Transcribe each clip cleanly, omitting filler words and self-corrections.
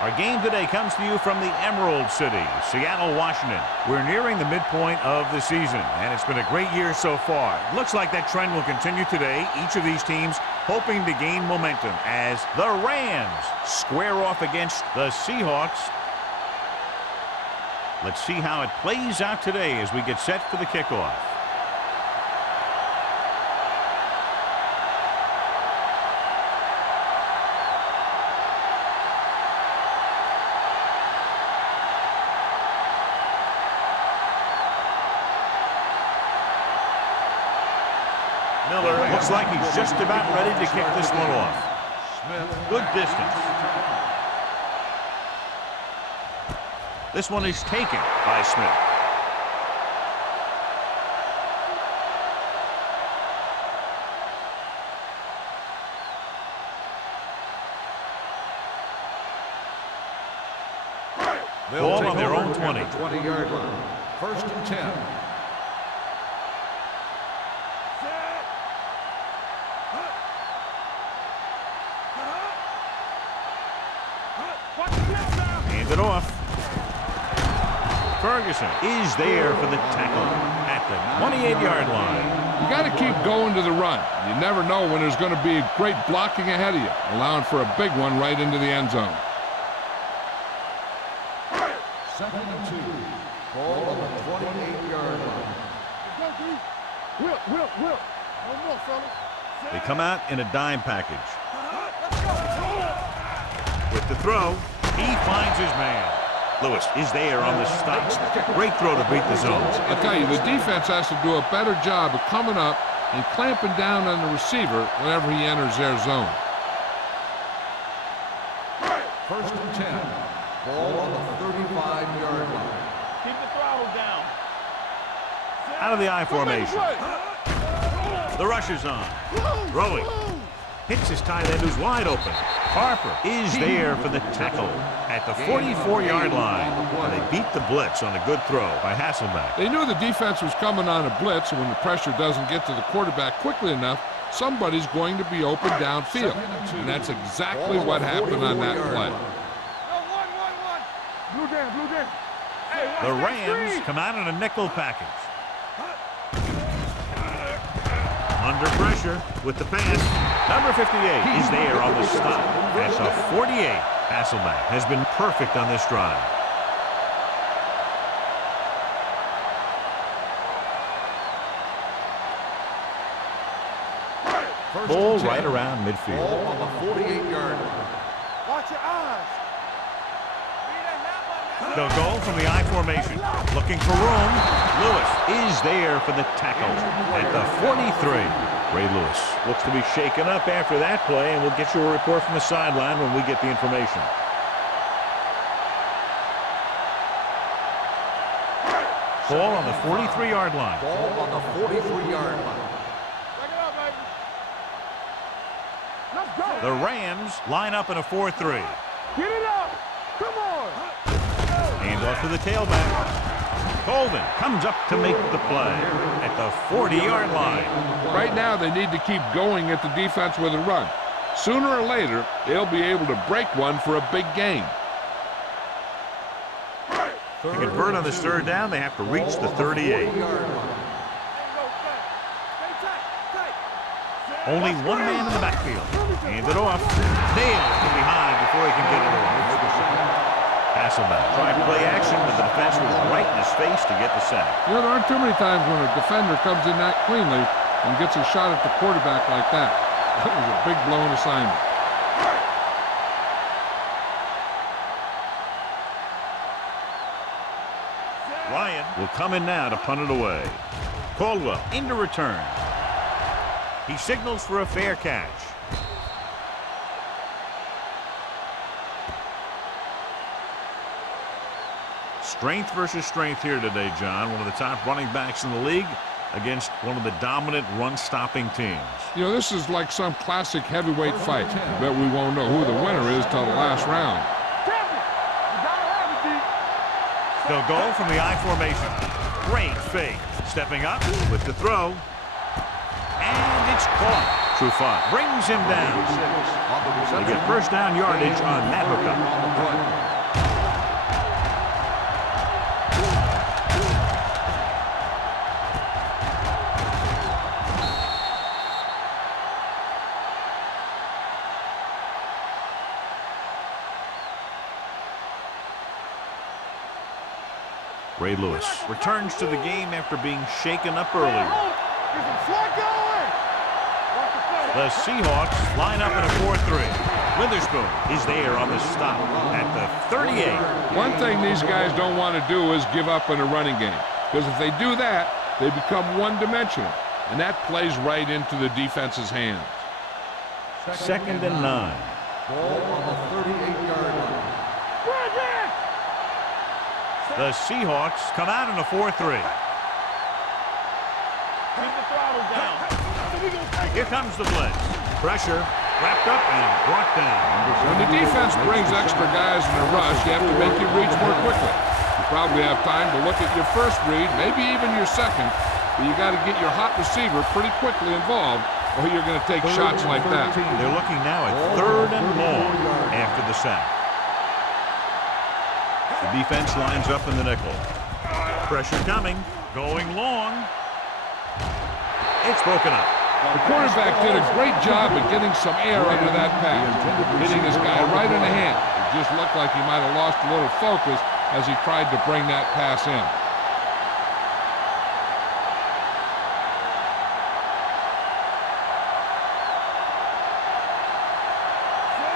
Our game today comes to you from the Emerald City, Seattle, Washington. We're nearing the midpoint of the season, and it's been a great year so far. It looks like that trend will continue today. Each of these teams hoping to gain momentum as the Rams square off against the Seahawks. Let's see how it plays out today as we get set for the kickoff. Miller looks like he's just about ready to kick this one off. Good distance. This one is taken by Smith. Ball on their own 20. 20-yard line. First and 10. Hand it off. Ferguson is there for the tackle at the 28-yard line. You got to keep going to the run. You never know when there's going to be great blocking ahead of you, allowing for a big one right into the end zone. Second and 2. Ball on the 28-yard line. Will. No more, fellas. They come out in a dime package. With the throw, he finds his man. Lewis is there on the stop. Great throw to beat the zone. I tell you, the defense has to do a better job of coming up and clamping down on the receiver whenever he enters their zone. First and 10. Ball on the 35-yard line. Keep the throttle down. Out of the I formation. The rush is on. Throwing. Hits his tight end who's wide open. Harper is there for the tackle at the 44-yard line. And they beat the blitz on a good throw by Hasselbeck. They knew the defense was coming on a blitz, and when the pressure doesn't get to the quarterback quickly enough, somebody's going to be open downfield. And that's exactly what happened on that play. The Rams come out in a nickel package. Under pressure with the pass. Number 58 is there on the stop. At the 48, Hasselbeck has been perfect on this drive. Ball right around midfield. Ball on the 48-yard line. Watch your eyes. They'll go from the I formation. Looking for room. Lewis is there for the tackle at the 43. Ray Lewis looks to be shaken up after that play, and we'll get you a report from the sideline when we get the information. Ball on the 43-yard line. Ball on the 43-yard line. Check it out, baby. Let's go. The Rams line up in a 4-3. Get it up. Come on. Hand off to the tailback. Colvin comes up to make the play at the 40-yard line. Right now, they need to keep going at the defense with a run. Sooner or later, they'll be able to break one for a big gain. To convert on this third down, they have to reach the 38. Only one man in the backfield. Hand it off. Nailed from behind before he can get it off. Hasselbeck tried to play action, but the defense was right in his face to get the sack. You know, there aren't too many times when a defender comes in that cleanly and gets a shot at the quarterback like that. That was a big blown assignment. Ryan will come in now to punt it away. Caldwell into return. He signals for a fair catch. Strength versus strength here today, John. One of the top running backs in the league against one of the dominant run-stopping teams. You know, this is like some classic heavyweight fight. I bet we won't know who the winner is till the last round. They'll go from the I formation. Great fake. Stepping up with the throw. And it's caught. Trufant brings him down. They get first down yardage on that hookup. Ray Lewis returns to the game after being shaken up earlier. Get some slack going. Watch the play. The Seahawks line up in a 4-3. Witherspoon is there on the stop at the 38. One thing these guys don't want to do is give up in a running game, because if they do that, they become one-dimensional, and that plays right into the defense's hands. 2nd and 9. Ball on the 38-yard line. The Seahawks come out in a 4-3. Keep the throttle down. Here comes the blitz. Pressure wrapped up and brought down. When the defense brings extra guys in a rush, you have to make your reads more quickly. You probably have time to look at your first read, maybe even your second, but you got to get your hot receiver pretty quickly involved, or you're going to take shots like that. They're looking now at 3rd and long after the sack. The defense lines up in the nickel. Pressure coming, going long. It's broken up. The quarterback did a great job of getting some air under that pass, hitting this guy right in the hand. It just looked like he might have lost a little focus as he tried to bring that pass in.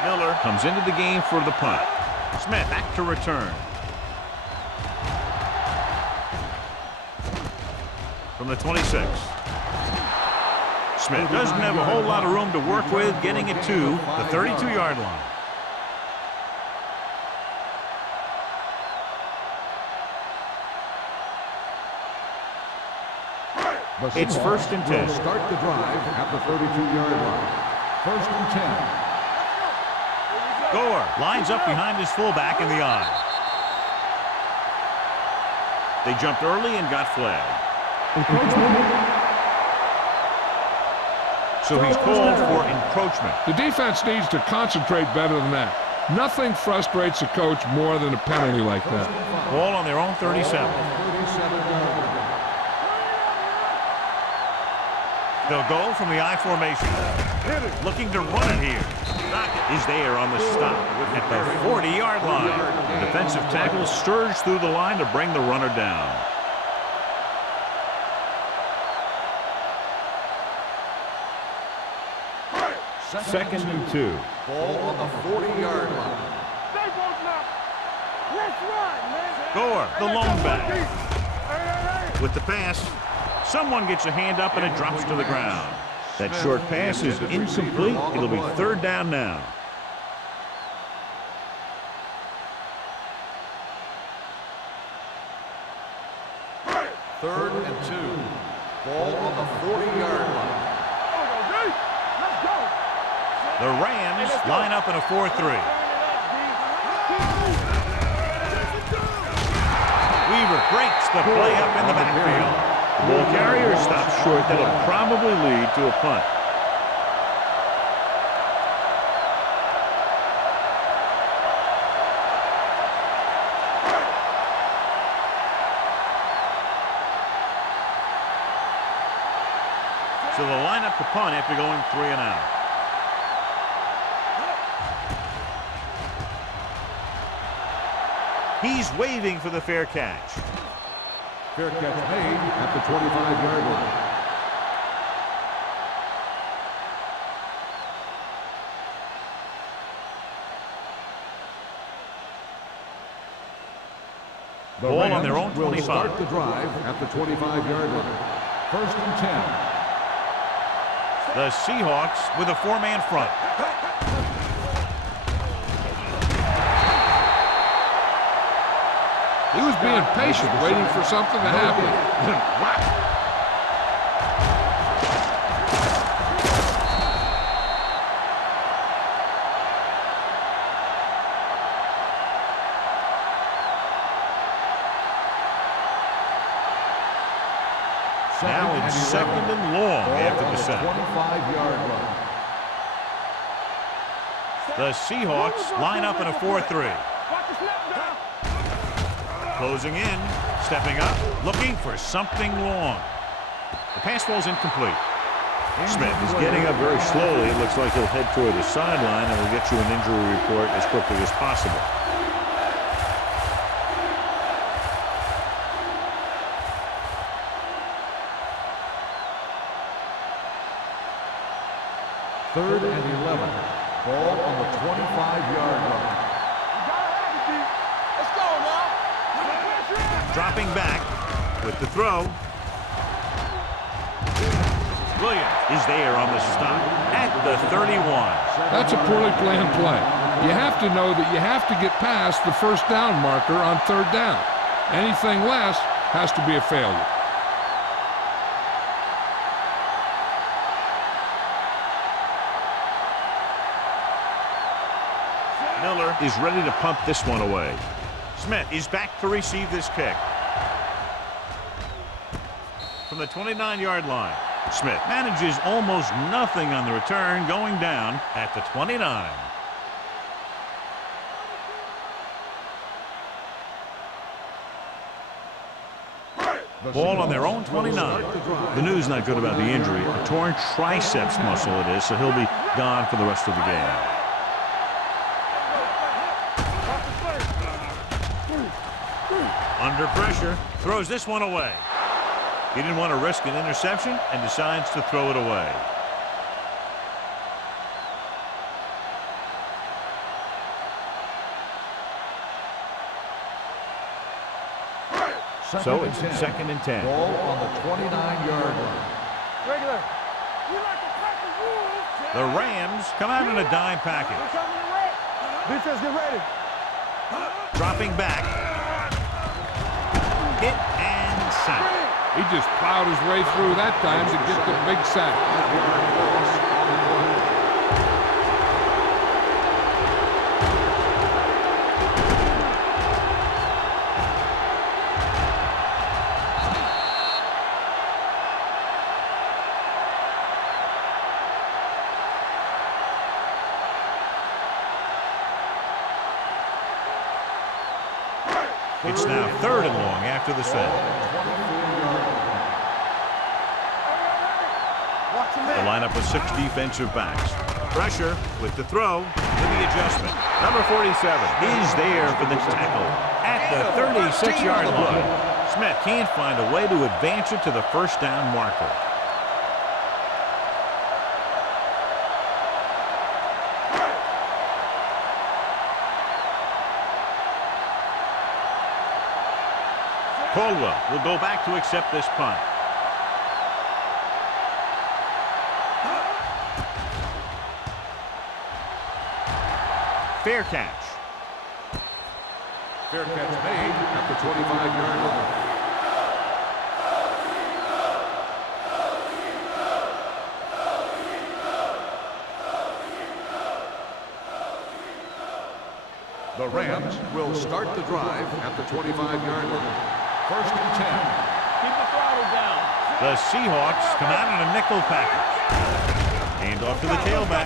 Miller comes into the game for the punt. Smith back to return. From the 26. Smith doesn't have a whole lot of room to work with, getting it to the 32-yard line. It's 1st and 10. Start the drive at the 32-yard line. 1st and 10. Gore lines up behind his fullback in the eye. They jumped early and got flagged. So he's called for encroachment. The defense needs to concentrate better than that. Nothing frustrates a coach more than a penalty like that. Ball on their own 37. They'll go from the I formation. Looking to run it here. Dockett is there on the stop at the 40-yard line. The defensive tackle surged through the line to bring the runner down. Second and 2. Ball on the 40-yard line. Let's run, man. Gore, the lone back. With the pass, someone gets a hand up and it drops to the ground. That short pass is incomplete. It'll be 3rd down now. Third and 2. Ball on the 40-yard line. Let's go. The Rams line up in a 4-3. Weaver breaks the play up in the backfield. The ball carrier stops short. That'll probably lead to a punt. So they'll line up the punt after going 3 and out. He's waving for the fair catch. Fair catch made at the 25-yard line. The Ball on Rams their own will 25. start the drive at the 25-yard line. 1st and 10. The Seahawks with a 4-man front. He was being patient, waiting for something to happen. Now it's 2nd and long after the sack. 25-yard line. The Seahawks line up in a 4-3. Closing in, stepping up, looking for something long. The pass ball's incomplete. Smith is getting up very slowly. It looks like he'll head toward the sideline, and we'll get you an injury report as quickly as possible. 3rd and 11. Ball on the 25-yard line. Let's go now. Dropping back with the throw. Williams is there on the stop at the 31. That's a poorly planned play. You have to know that you have to get past the first down marker on 3rd down. Anything less has to be a failure. Miller is ready to pump this one away. Smith is back to receive this kick. From the 29-yard line, Smith manages almost nothing on the return, going down at the 29. Ball on their own 29. The news not good about the injury. A torn triceps muscle it is, so he'll be gone for the rest of the game. Under pressure, throws this one away. He didn't want to risk an interception and decides to throw it away. So it's 2nd and 10. Ball on the 29-yard line. Regular. You like to crack the rules. The Rams come out in a dime package. Defense, get ready. Dropping back. Hit and sack. He just plowed his way through that time to get the big sack. It's now 3rd and long after the send. The lineup with 6 defensive backs. Pressure with the throw, with the adjustment. Number 47 is there for the tackle at the 36-yard line. Smith can't find a way to advance it to the first down marker. Caldwell will go back to accept this punt. Fair catch. Fair catch made at the 25-yard line. The Rams will start the drive at the 25-yard line. 1st and 10. Keep the throttle down. The Seahawks come out in a nickel package. Hand off to the tailback.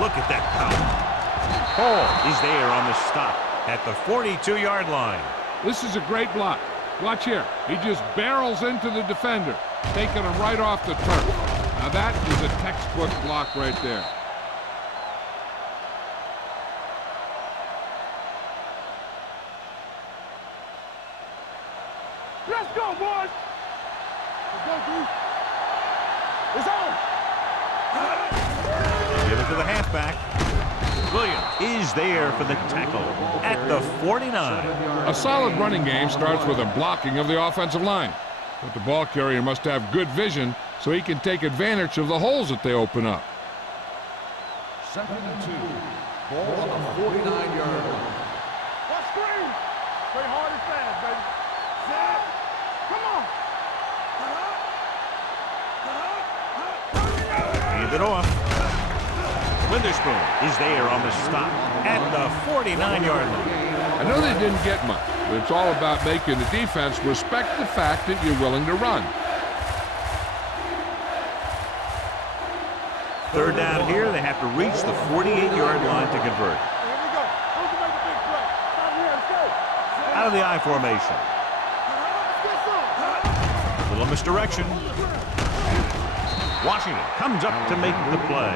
Look at that power. Hall is there on the stop at the 42-yard line. This is a great block. Watch here. He just barrels into the defender, taking him right off the turf. Now that is a textbook block right there. Let's go, boys. Let's go, dude. It's on. Give it to the halfback. Williams is there for the tackle at the 49. A solid running game starts with a blocking of the offensive line. But the ball carrier must have good vision so he can take advantage of the holes that they open up. 2nd and 2. Ball on the 49-yard line. Let's screen. Play hard and fast, baby. Set. Come on. Hand it off. Witherspoon is there on the stop at the 49-yard line. I know they didn't get much, but it's all about making the defense respect the fact that you're willing to run. 3rd down here, they have to reach the 48-yard line to convert. Here we go. Who's going to make the big play? Come here, let's go. Out of the I formation. Let's get some. Little misdirection. Washington comes up to make the play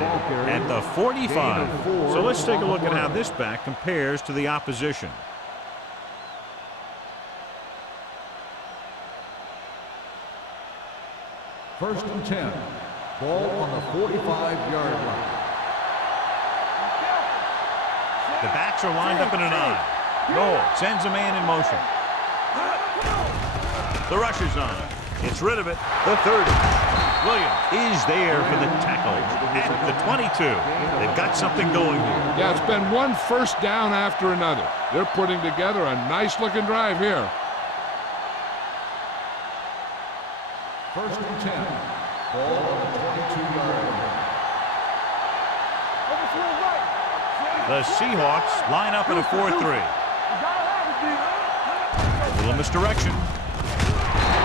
at the 45. So let's take a look at how this back compares to the opposition. First and 10. Ball on the 45-yard line. The backs are lined up in an I. Noel sends a man in motion. The rush is on. It's rid of it. The 30. Williams is there for the tackle at the 22. They've got something going here. Yeah, it's been one first down after another. They're putting together a nice-looking drive here. First and 10. Ball on the 22-yard line. The Seahawks line up in a 4-3. A little misdirection.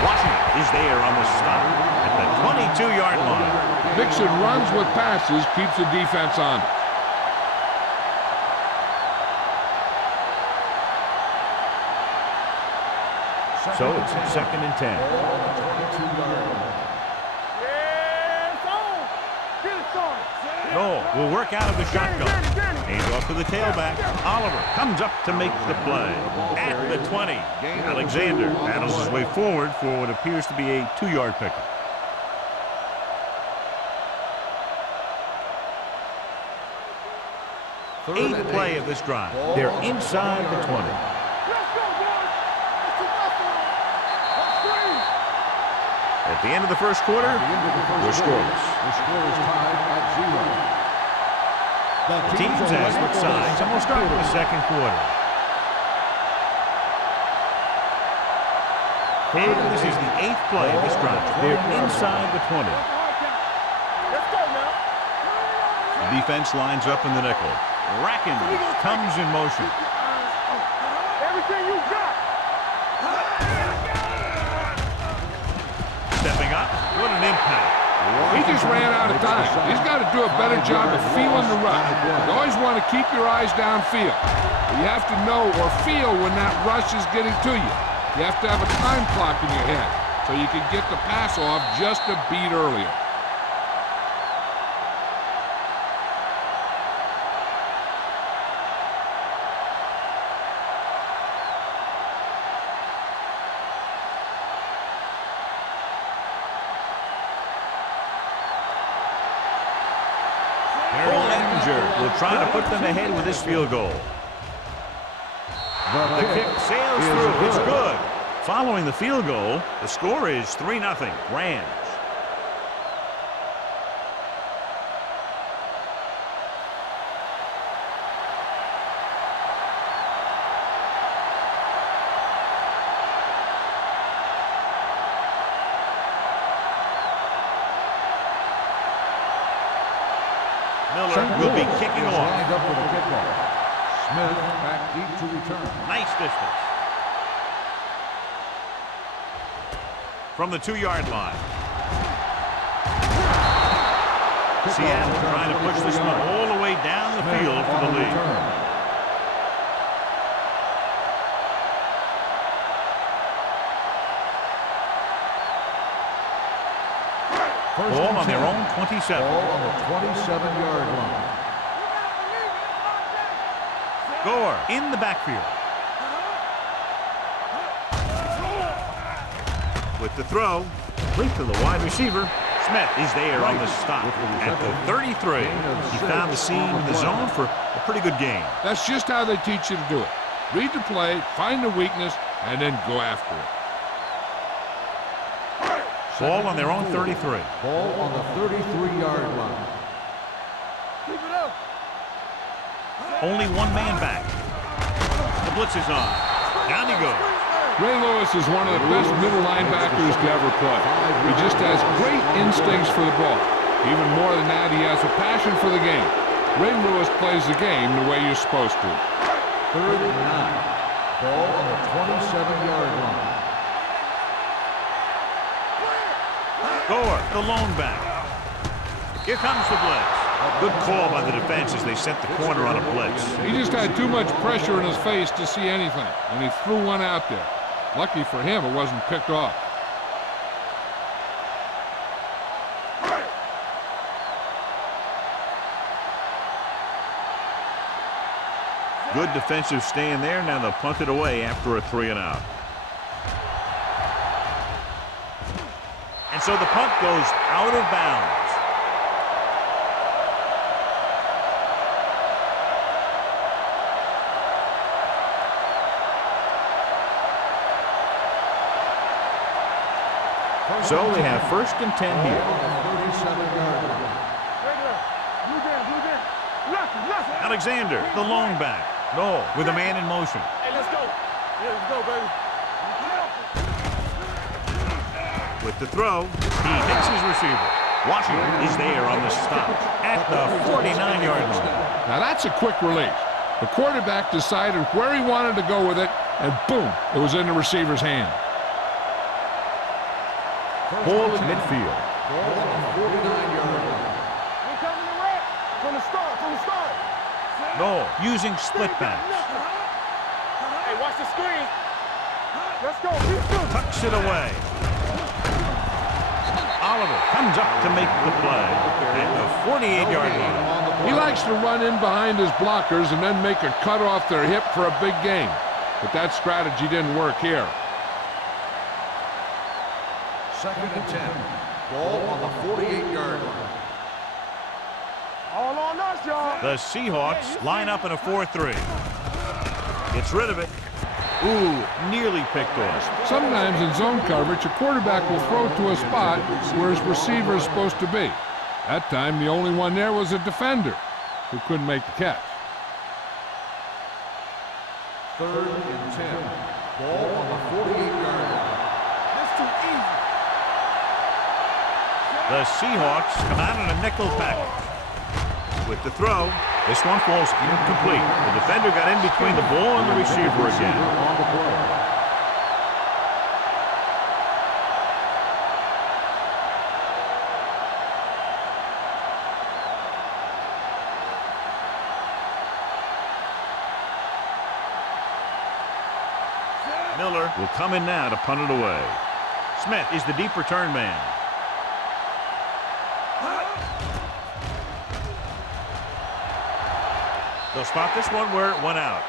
Washington is there on the stop at the 22-yard line. Mixing runs with passes keeps the defense on. So it's 2nd and 10. Noel will work out of the shotgun. Hands off to the tailback. Oliver comes up to make the play. At the 20, Alexander battles his way forward for what appears to be a 2-yard pickup. Eighth play of this drive. They're inside the 20. At the end of the first quarter, we're scoreless. The score is tied at 0. The teams have split sides, and we'll start with the second quarter. And this is the 8th play of this drive. They're inside the 20. The defense lines up in the nickel. Racken comes in motion. Everything you got. Stepping up, what an impact. He just ran out of time. He's got to do a better job of feeling the rush. You always want to keep your eyes downfield. You have to know or feel when that rush is getting to you. You have to have a time clock in your head so you can get the pass off just a beat earlier. Will try to put them ahead with this field goal. The kick sails through. It's good. Following the field goal, the score is 3-0 Rams. Miller will be kicking off. Lined up for the kickoff. Smith back deep to return. Nice distance. From the 2-yard line. Seattle trying to push this one all the way down the field for the lead. Ball on their own 27. Ball on the 27-yard line. Gore in the backfield. With the throw, complete to the wide receiver. Smith is there on the stop at the 33. He found the seam in the zone for a pretty good game. That's just how they teach you to do it. Read the play, find the weakness, and then go after it. Ball on their own 33. Ball on the 33-yard line. Keep it up. Only one man back. The blitz is on. Down he goes. Ray Lewis is one of the best middle linebackers to ever play. He just has great instincts for the ball. Even more than that, he has a passion for the game. Ray Lewis plays the game the way you're supposed to. 3rd and 9. Ball on the 27-yard line. Gore, the lone back. Here comes the blitz. Good call by the defense as they sent the corner on a blitz. He just had too much pressure in his face to see anything, and he threw one out there. Lucky for him, it wasn't picked off. Good defensive stand there. Now they'll punt it away after a 3-and-out. And so the punt goes out of bounds. So they have 1st and 10 here. Regular. Blue down. Left. Alexander, the lone back. No, with a man in motion. Hey, let's go. Yeah, let's go, baby. With the throw, he hits his receiver. Washington is there on the stop at the 49-yard line. Now that's a quick release. The quarterback decided where he wanted to go with it, and boom, it was in the receiver's hand. Ball at midfield. Ball on the 49-yard line. We're coming to red. From the start. No, using split backs. Hey, watch the screen. Let's go. Keep shooting. Tucks it away. Oliver comes up to make the play at the 48-yard line. He likes to run in behind his blockers and then make a cut off their hip for a big gain. But that strategy didn't work here. 2nd and 10. Ball on the 48-yard line. All on us, y'all. The Seahawks line up in a 4-3. Gets rid of it. Ooh, nearly picked off. Sometimes in zone coverage, a quarterback will throw to a spot where his receiver is supposed to be. That time, the only one there was a defender who couldn't make the catch. 3rd and 10. Ball on the 48-yard line. That's too easy. The Seahawks come out in a nickel package. With the throw, this one falls incomplete. The defender got in between the ball and the receiver again. On the play. Miller will come in now to punt it away. Smith is the deep return man. They'll spot this one where it went out.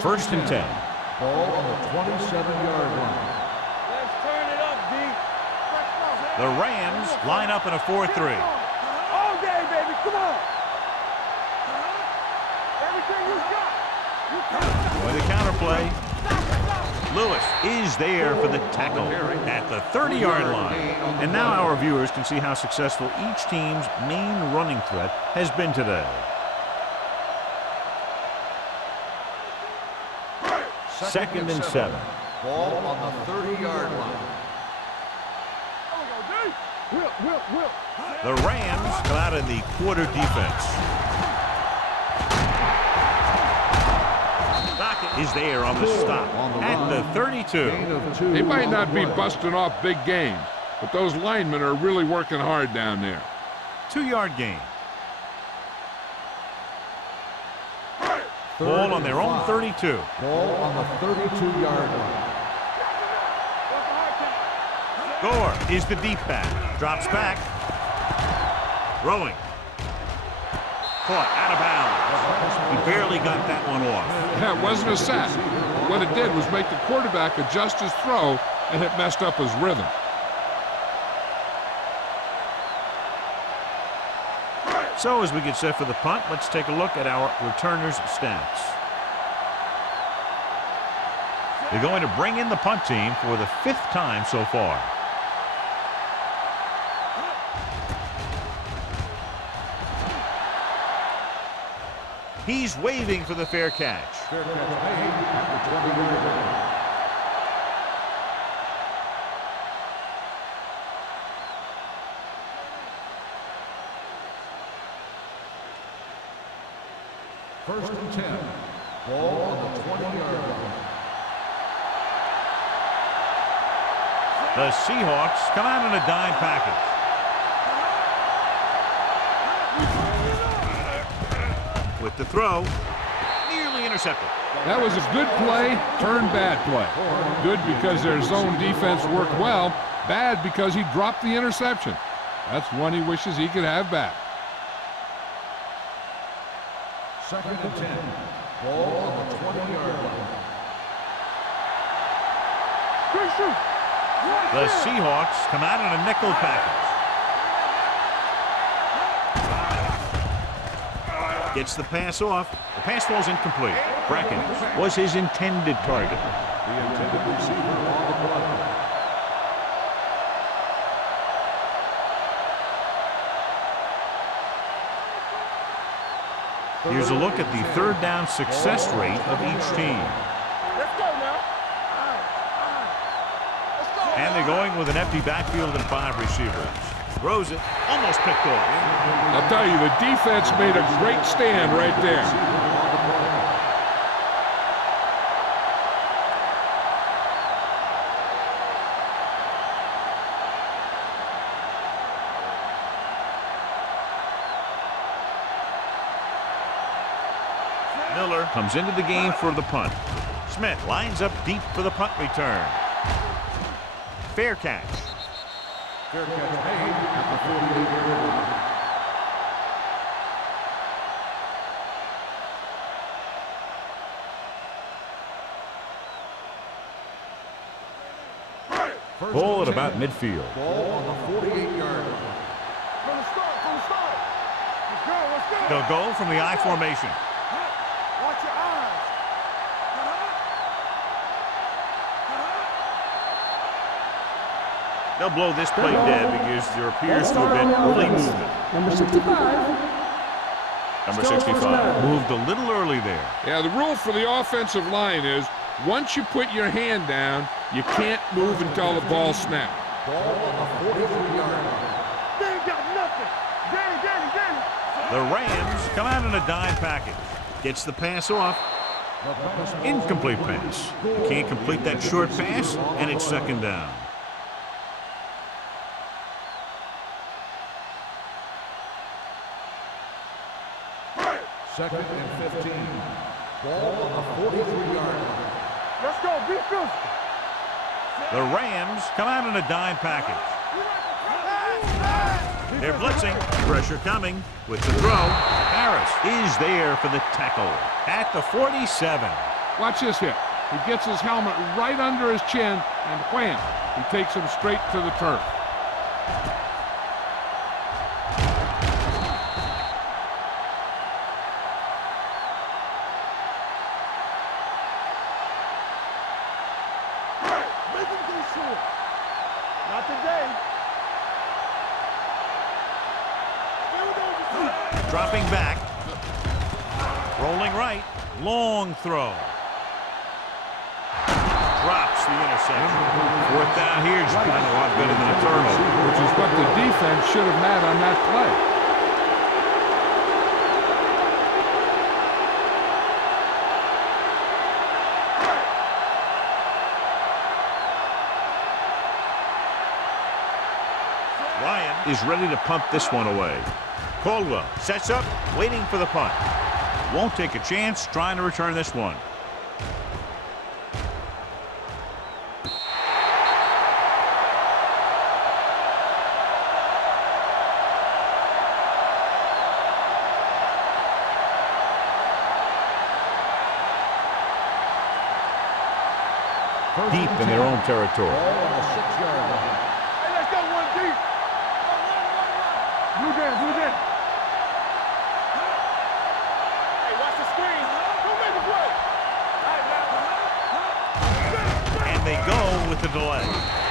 First and 10. Ball on the 27-yard line. Let's turn it up, D. The Rams line up in a 4-3. All day, baby. Come on. Everything you got. With the counterplay, Lewis is there for the tackle at the 30-yard line. And now our viewers can see how successful each team's main running threat has been today. Second and 7. Ball on the 30-yard line. Will. The Rams come out in the quarter defense. Is there on the stop at the 32. He might not be busting off big gains, but those linemen are really working hard down there. 2-yard gain. Ball on their own 32. Ball on the 32-yard line. Gore is the deep back. Drops back. Throwing. Caught out of bounds. He barely got that one off. That wasn't a sack. What it did was make the quarterback adjust his throw, and it messed up his rhythm. So as we get set for the punt, let's take a look at our returners' stats. They're going to bring in the punt team for the 5th time so far. He's waving for the fair catch. Fair catch made at the 20-yard line. First and 10. Ball on the 20-yard line. The Seahawks come out in a dime package. With the throw, nearly intercepted. That was a good play, turned bad play. Good because their zone defense worked well, bad because he dropped the interception. That's one he wishes he could have back. Second and 10. Ball on the 20-yard line. Good shoot. The Seahawks come out in a nickel package. Gets the pass off. The pass falls incomplete. Brackens was his intended target. The intended receiver on the play. Here's a look at the third down success rate of each team. Let's go now. Let's go. And they're going with an empty backfield and 5 receivers. Throws it, almost picked off. I'll tell you, the defense made a great stand right there. Miller comes into the game for the punt. Smith lines up deep for the punt return. Fair catch. Fair catch made at the 48-yard line. Ball at about midfield. Ball on the 48-yard line. From the start. Let's go. They'll go from the I formation. Watch your eyes. They'll blow this play dead because there appears to have been early movement. Number 65. Number 65 moved a little early there. Yeah, the rule for the offensive line is once you put your hand down, you can't move until the ball snaps. Ball on the 43-yard line. They ain't got nothing. Danny. The Rams come out in a dime package. Gets the pass off. Incomplete pass. You can't complete that short pass, and it's second down. Second and 15. Ball on the 43-yard line. Let's go. Be physical. The Rams come out in a dime package. They're blitzing. Pressure coming with the throw. Harris is there for the tackle at the 47. Watch this hit. He gets his helmet right under his chin, and wham, he takes him straight to the turf. Make him go short. Not today. Dropping back. Rolling right. Long throw. Drops the interception. Fourth down here is kind of a lot better than a turnover. Which is what the defense should have had on that play. Ryan is ready to punt this one away. Caldwell sets up, waiting for the punt. Won't take a chance trying to return this one. Deep in their own territory. Ball on the 6-yard line. Hey, let's go one deep. Blue down. Hey, watch the screen. Don't make a play. And they go with the delay.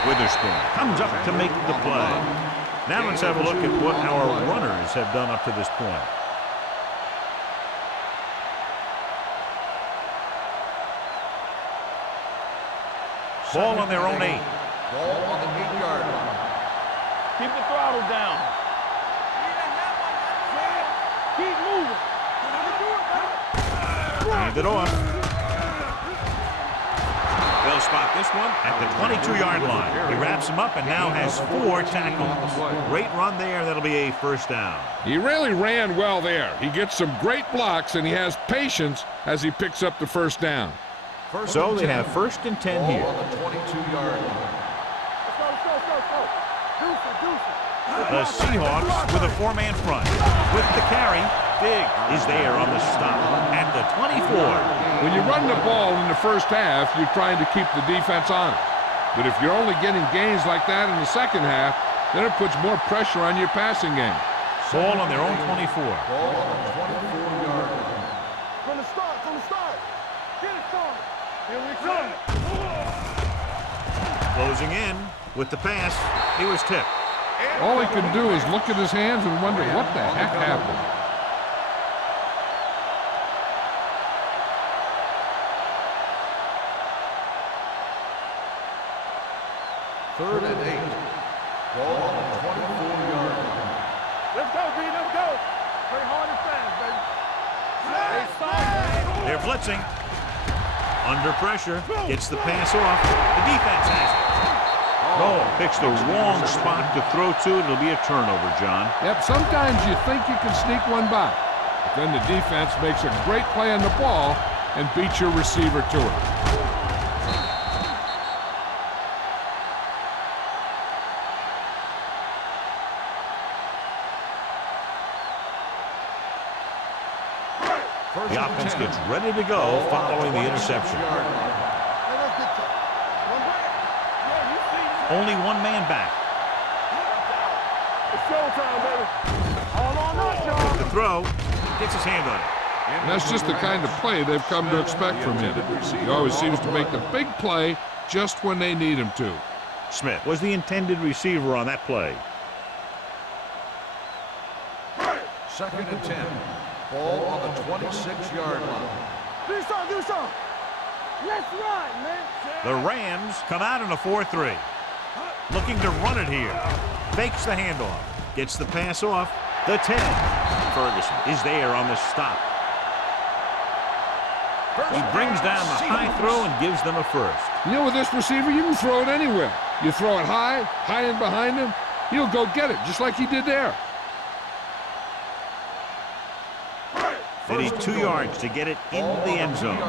Witherspoon comes up to make the play. Now let's have a look at what our runners have done up to this point. Ball on their own 8. Ball on the 8-yard line. Keep the throttle down. Keep moving. Hand it off. They'll spot this one at the 22-yard line. He wraps him up and now has 4 tackles. Great run there. That'll be a first down. He really ran well there. He gets some great blocks, and he has patience as he picks up the first down. So they have first and 10 Ball here. on the 22-yard line. The Seahawks with a 4-man front. With the carry, Diggs is there on the stop at the 24. When you run the ball in the first half, you're trying to keep the defense on it. But if you're only getting gains like that in the second half, then it puts more pressure on your passing game. Ball on their own 24. Ball on the 24-yard line. From the start. Get it, son. Here we come. Closing in with the pass. He was tipped. All he can do is look at his hands and wonder what the heck happened. Third and 8. Ball on the 24-yard line. Let's go, B. Let's go. Play hard and fast, baby. Hey, stop. They're blitzing. Under pressure. Gets the pass off. The defense has it. Oh, picks the wrong spot to throw to. It'll be a turnover, John. Yep, sometimes you think you can sneak one by, but then the defense makes a great play on the ball and beats your receiver to it. The offense gets ready to go following the interception. Only one man back. It's showtime, baby. All on us, y'all. The throw. Gets his hand on it. And that's just the kind of play they've come to expect from him. He always seems to make the big play just when they need him to. Smith was the intended receiver on that play. Second and 10. Ball on the 26-yard line. Do something. Let's run, man. The Rams come out in a 4-3. Looking to run it here. Fakes the handoff. Gets the pass off. The 10. Ferguson is there on the stop. He brings down the high throw and gives them a first. You know, with this receiver, you can throw it anywhere. You throw it high and behind him, he'll go get it, just like he did there. They need 2 yards to get it into the end zone.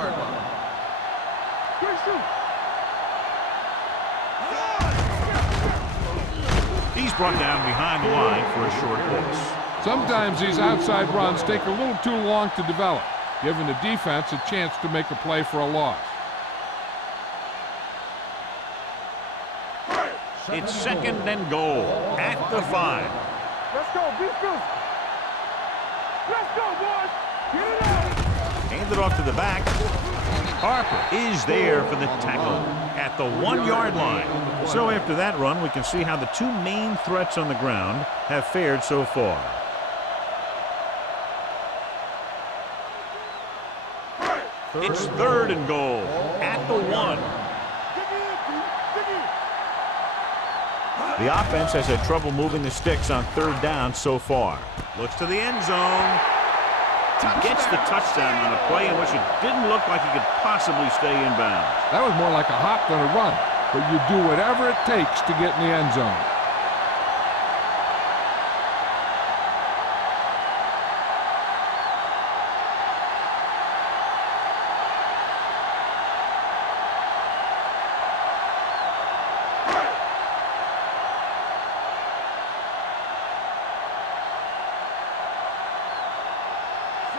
He's brought down behind the line for a short pass. Sometimes these outside runs take a little too long to develop, giving the defense a chance to make a play for a loss. It's second and goal at the 5. Let's go, be good. Let's go, boys. Get it out. Handed off to the back. Harper is there for the tackle at the 1-yard line. So after that run, we can see how the 2 main threats on the ground have fared so far. It's third and goal at the 1. The offense has had trouble moving the sticks on third down so far. Looks to the end zone. He gets the touchdown on a play in which it didn't look like he could possibly stay in bounds. That was more like a hop than a run, but you do whatever it takes to get in the end zone.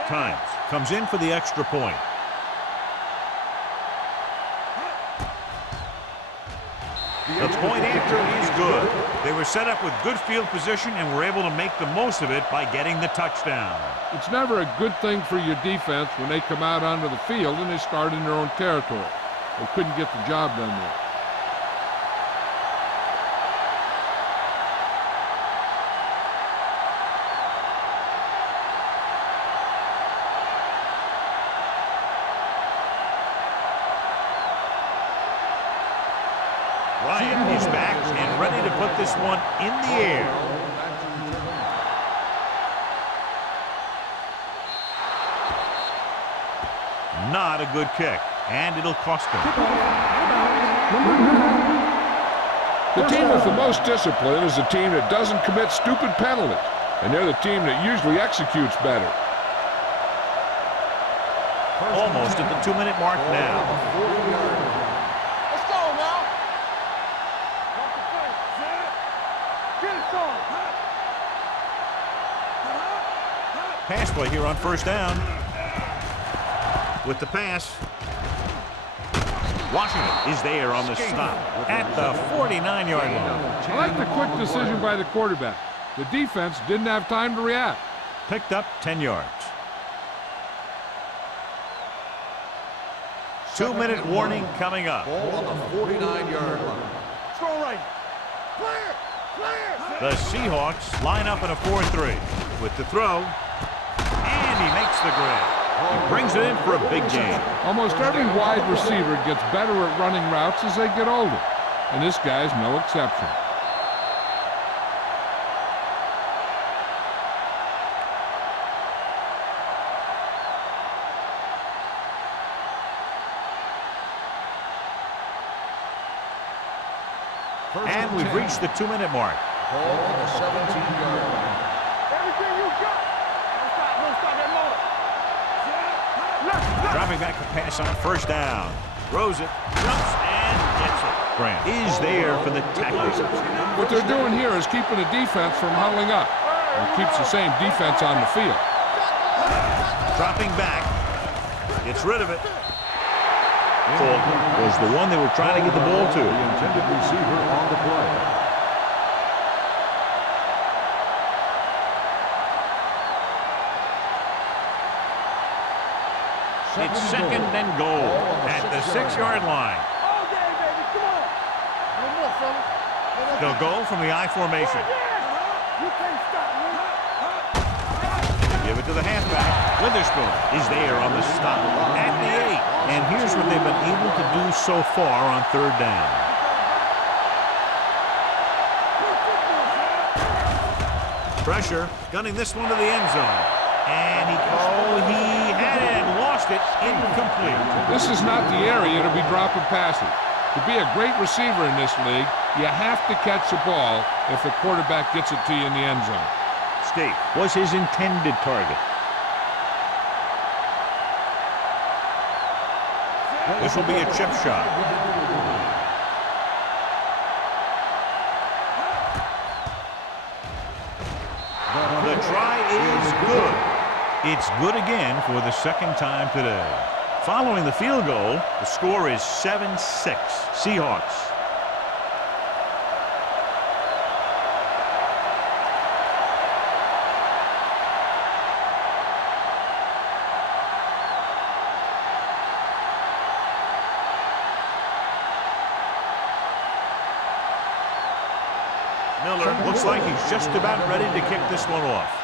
Times comes in for the extra point. The point after is good. They were set up with good field position and were able to make the most of it by getting the touchdown. It's never a good thing for your defense when they come out onto the field and they start in their own territory. They couldn't get the job done there. Ryan is back and ready to put this one in the air. Not a good kick, and it'll cost them. The team with the most discipline is the team that doesn't commit stupid penalties, and they're the team that usually executes better. Almost at the 2-minute mark now. Pass play here on first down. With the pass. Washington is there on the stop at the 49-yard line. I like the quick decision by the quarterback. The defense didn't have time to react. Picked up 10 yards. 2-minute warning coming up. Ball on the 49-yard line. Throw right. Clear. Clear. The Seahawks line up in a 4-3 with the throw, and he makes the grab. He brings it in for a big gain. Almost every wide receiver gets better at running routes as they get older, and this guy's no exception. And we've reached the 2-minute mark. Ball on the 17-yard line. Everything you got. Don't stop that motor. Dropping back to pass on first down. Throws it, jumps, and gets it. Grant is there for the tackle. What they're doing here is keeping the defense from huddling up. It keeps the same defense on the field. Dropping back. Gets rid of it. Was the one they were trying to get the ball to. The intended receiver on the play. It's second and goal at the 6-yard line. All day, baby. Come on. One more, fella. They'll go from the I formation. You can't stop me. Give it to the halfback. Witherspoon is there on the stop at the 8. And here's what they've been able to do so far on third down. Pressure, gunning this one to the end zone. And he had it and lost it. Incomplete. This is not the area to be dropping passes. To be a great receiver in this league, you have to catch the ball if the quarterback gets it to you in the end zone. Steve was his intended target. This will be a chip shot. The try is good. It's good again for the second time today. Following the field goal, the score is 7-6 Seahawks. Miller looks like he's just about ready to kick this one off.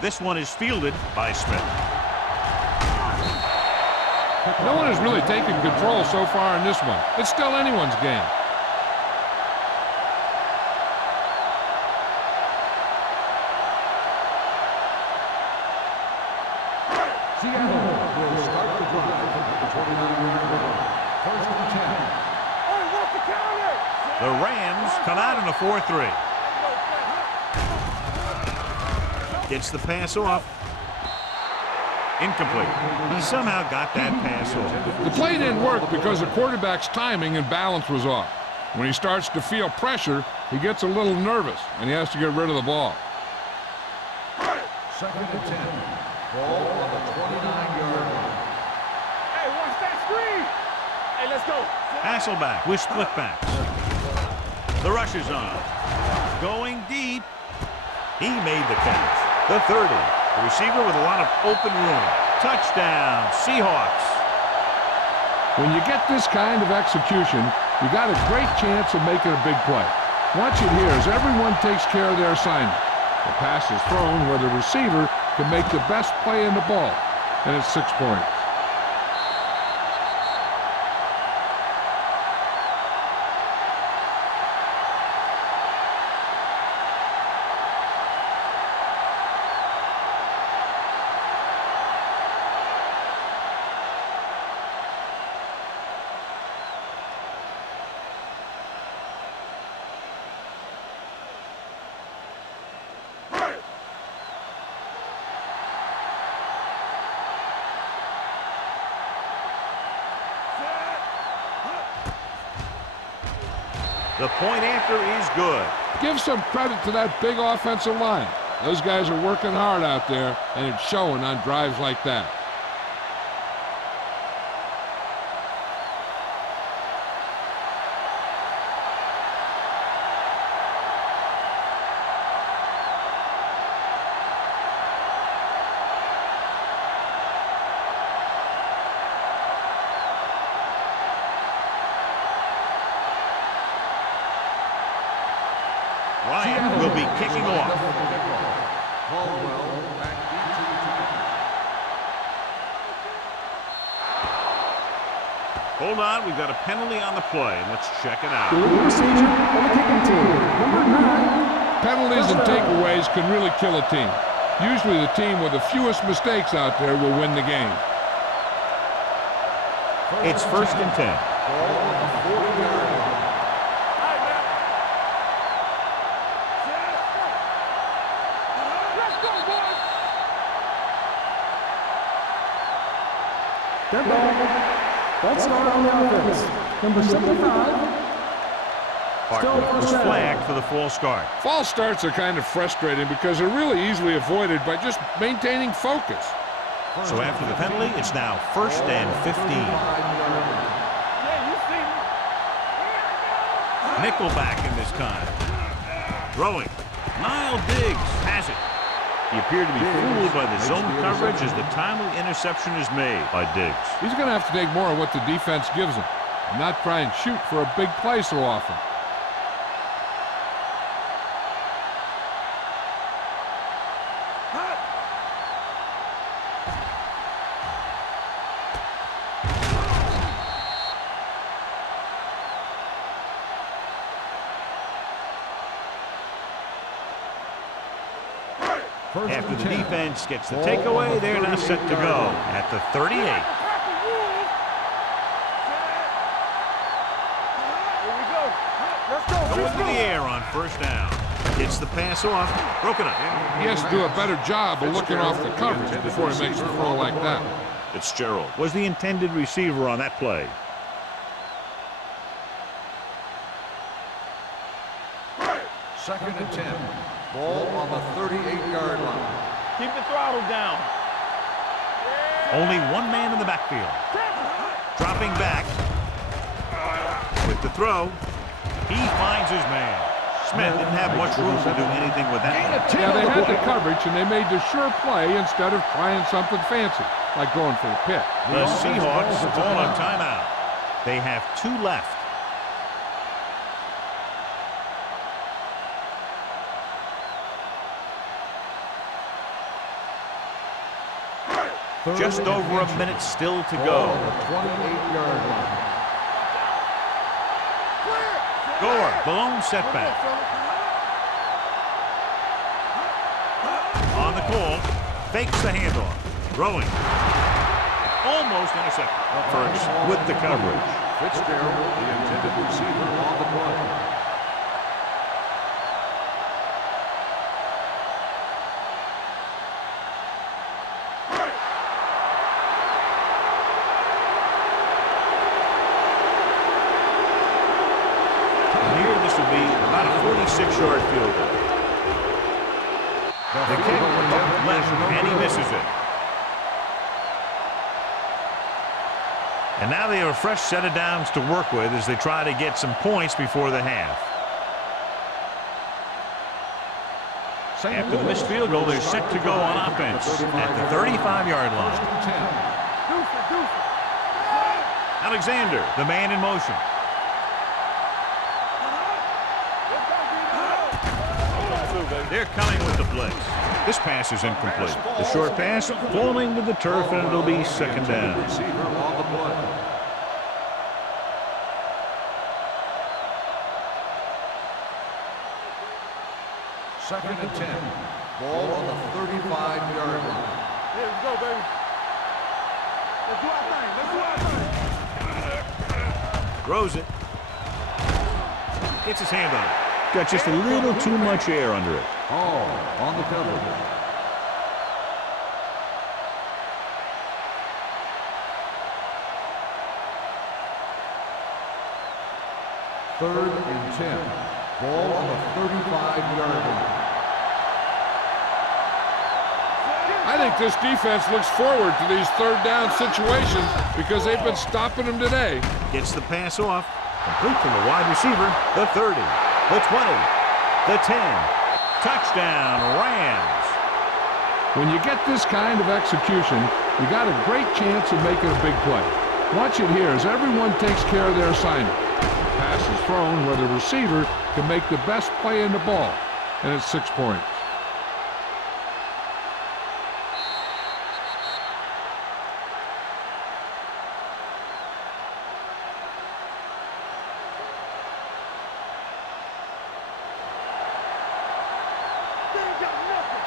This one is fielded by Smith. No one has really taken control so far in this one. It's still anyone's game. Seattle will start the drive at the 29-yard line. First and 10. Hey, what's the counter? The Rams come out in a 4-3. Gets the pass off. Incomplete. He somehow got that pass off. The play didn't work because the quarterback's timing and balance was off. When he starts to feel pressure, he gets a little nervous, and he has to get rid of the ball. Second and 10. Ball on the 29-yard line. Hey, watch that screen. Hey, let's go. Hasselback with split backs. The rush is on. Going deep. He made the catch. The 30. The receiver with a lot of open room. Touchdown, Seahawks. When you get this kind of execution, you got a great chance of making a big play. Watch it here as everyone takes care of their assignment. The pass is thrown where the receiver can make the best play in the ball, and it's 6 points. The point after is good. Give some credit to that big offensive line. Those guys are working hard out there, and it's showing on drives like that. be kicking off. Hold on, we've got a penalty on the play. Let's check it out. Penalties and takeaways can really kill a team. Usually the team with the fewest mistakes out there will win the game. It's 1st and 10. Let's start on the offense. Number 75. Bartlett was flagged for the false start. False starts are kind of frustrating because they're really easily avoided by just maintaining focus. So after the penalty, it's now 1st and 15. Nickelback in this time. Throwing. Niall Diggs has it. He appeared to be fooled by the zone coverage as the timely interception is made by Diggs. He's going to have to take more of what the defense gives him and not try and shoot for a big play so often. After the defense gets the takeaway, they're now set to go at the 38. Going to the air on 1st down. Gets the pass off, broken up. He has to do a better job of looking off the coverage before he makes a throw like that. Fitzgerald was the intended receiver on that play. Second and 10. Ball on the 38-yard line. Keep the throttle down. Only one man in the backfield. Dropping back. With the throw, he finds his man. Smith didn't have much room to do anything with that one. Yeah, they had the coverage, and they made the sure play instead of trying something fancy, like going for the pick. The Seahawks call a timeout. They have 2 left. Just over a minute still to go. 28-yard line. Gore, the lone setback. On the call, fakes the handoff. Throwing. Almost intercepted. First with the coverage. Fitzgerald, the intended receiver, on the play. About a 46-yard field goal. The kick up left, and he misses it. And now they have a fresh set of downs to work with as they try to get some points before the half. After the missed field goal, they're set to go on offense at the 35-yard line. Alexander, the man in motion. They're coming with the blitz. This pass is incomplete. The short pass falling to the turf, and it'll be 2nd down. Second and 10. Ball on the 35-yard line. Here we go, baby. Let's do our thing. Let's do our thing. Throws it. Gets his hand on it. Got just a little too much air under it. Hall on the cover. Third and 10. Ball on the 35-yard line. I think this defense looks forward to these 3rd down situations because they've been stopping them today. Gets the pass off. Complete from the wide receiver. The 30. The 20. The 10. Touchdown, Rams. When you get this kind of execution, you got a great chance of making a big play. Watch it here as everyone takes care of their assignment. The pass is thrown where the receiver can make the best play in the ball. and it's 6 points. They ain't got nothing.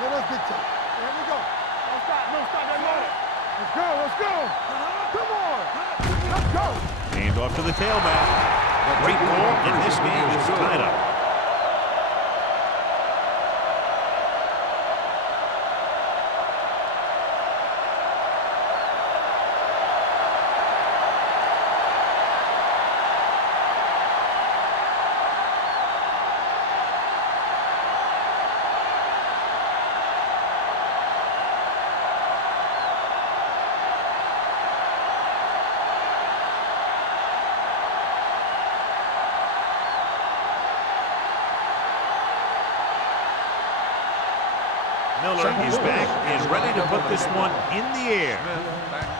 No, that's big time. Here we go. Don't stop. No, stop that moment. Let's go. Let's go. Come on. Let's go. Hand off to the tailback. Great ball, and this game is tied up. Miller is back and ready to put this one in the air.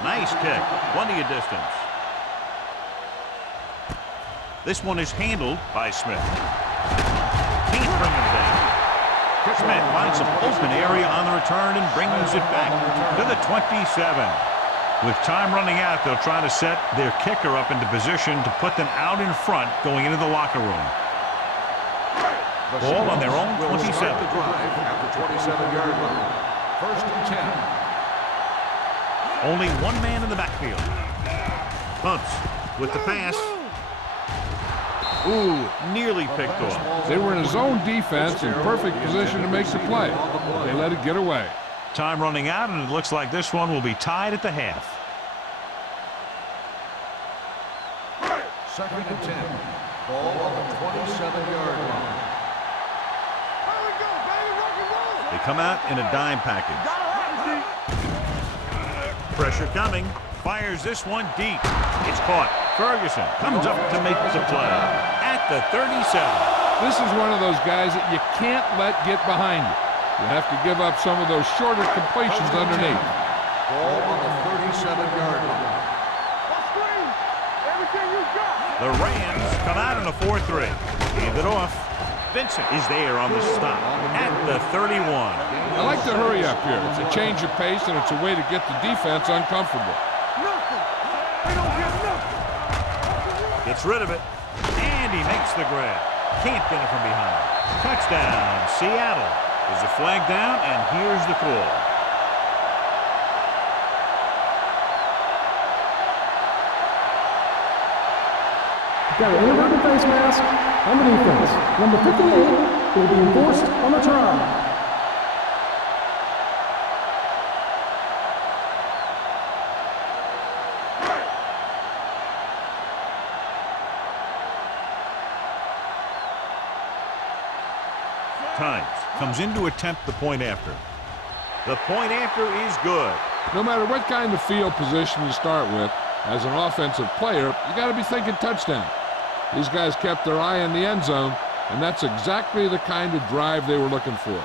Nice kick. Plenty of distance. This one is handled by Smith. Can't bring him down. Smith finds some open area on the return and brings it back to the 27. With time running out, they'll try to set their kicker up into position to put them out in front going into the locker room. Ball on their own 27. Start the drive at the 27-yard line. 1st and 10. Only one man in the backfield. Bunts with the pass. Ooh, nearly picked off. They were in a zone defense in perfect position to make the play. They let it get away. Time running out, and it looks like this one will be tied at the half. 2nd and 10. Ball on the 27-yard line. They come out in a dime package. Pressure coming. Fires this one deep. It's caught. Ferguson comes up to make the play at the 37. This is one of those guys that you can't let get behind you. You have to give up some of those shorter completions underneath. Ball on the 37-yard line. The Rams come out in a 4-3. Hand it off. Vincent is there on the stop at the 31. I like to hurry up here. It's a change of pace, and it's a way to get the defense uncomfortable. Gets rid of it, and he makes the grab. Can't get it from behind. Touchdown, Seattle. There's a flag down, and here's the call. Got an inverted face mask on the defense. Number 58 will be enforced on the try. Times comes in to attempt the point after. The point after is good. No matter what kind of field position you start with, as an offensive player, you got to be thinking touchdown. These guys kept their eye on the end zone, and that's exactly the kind of drive they were looking for.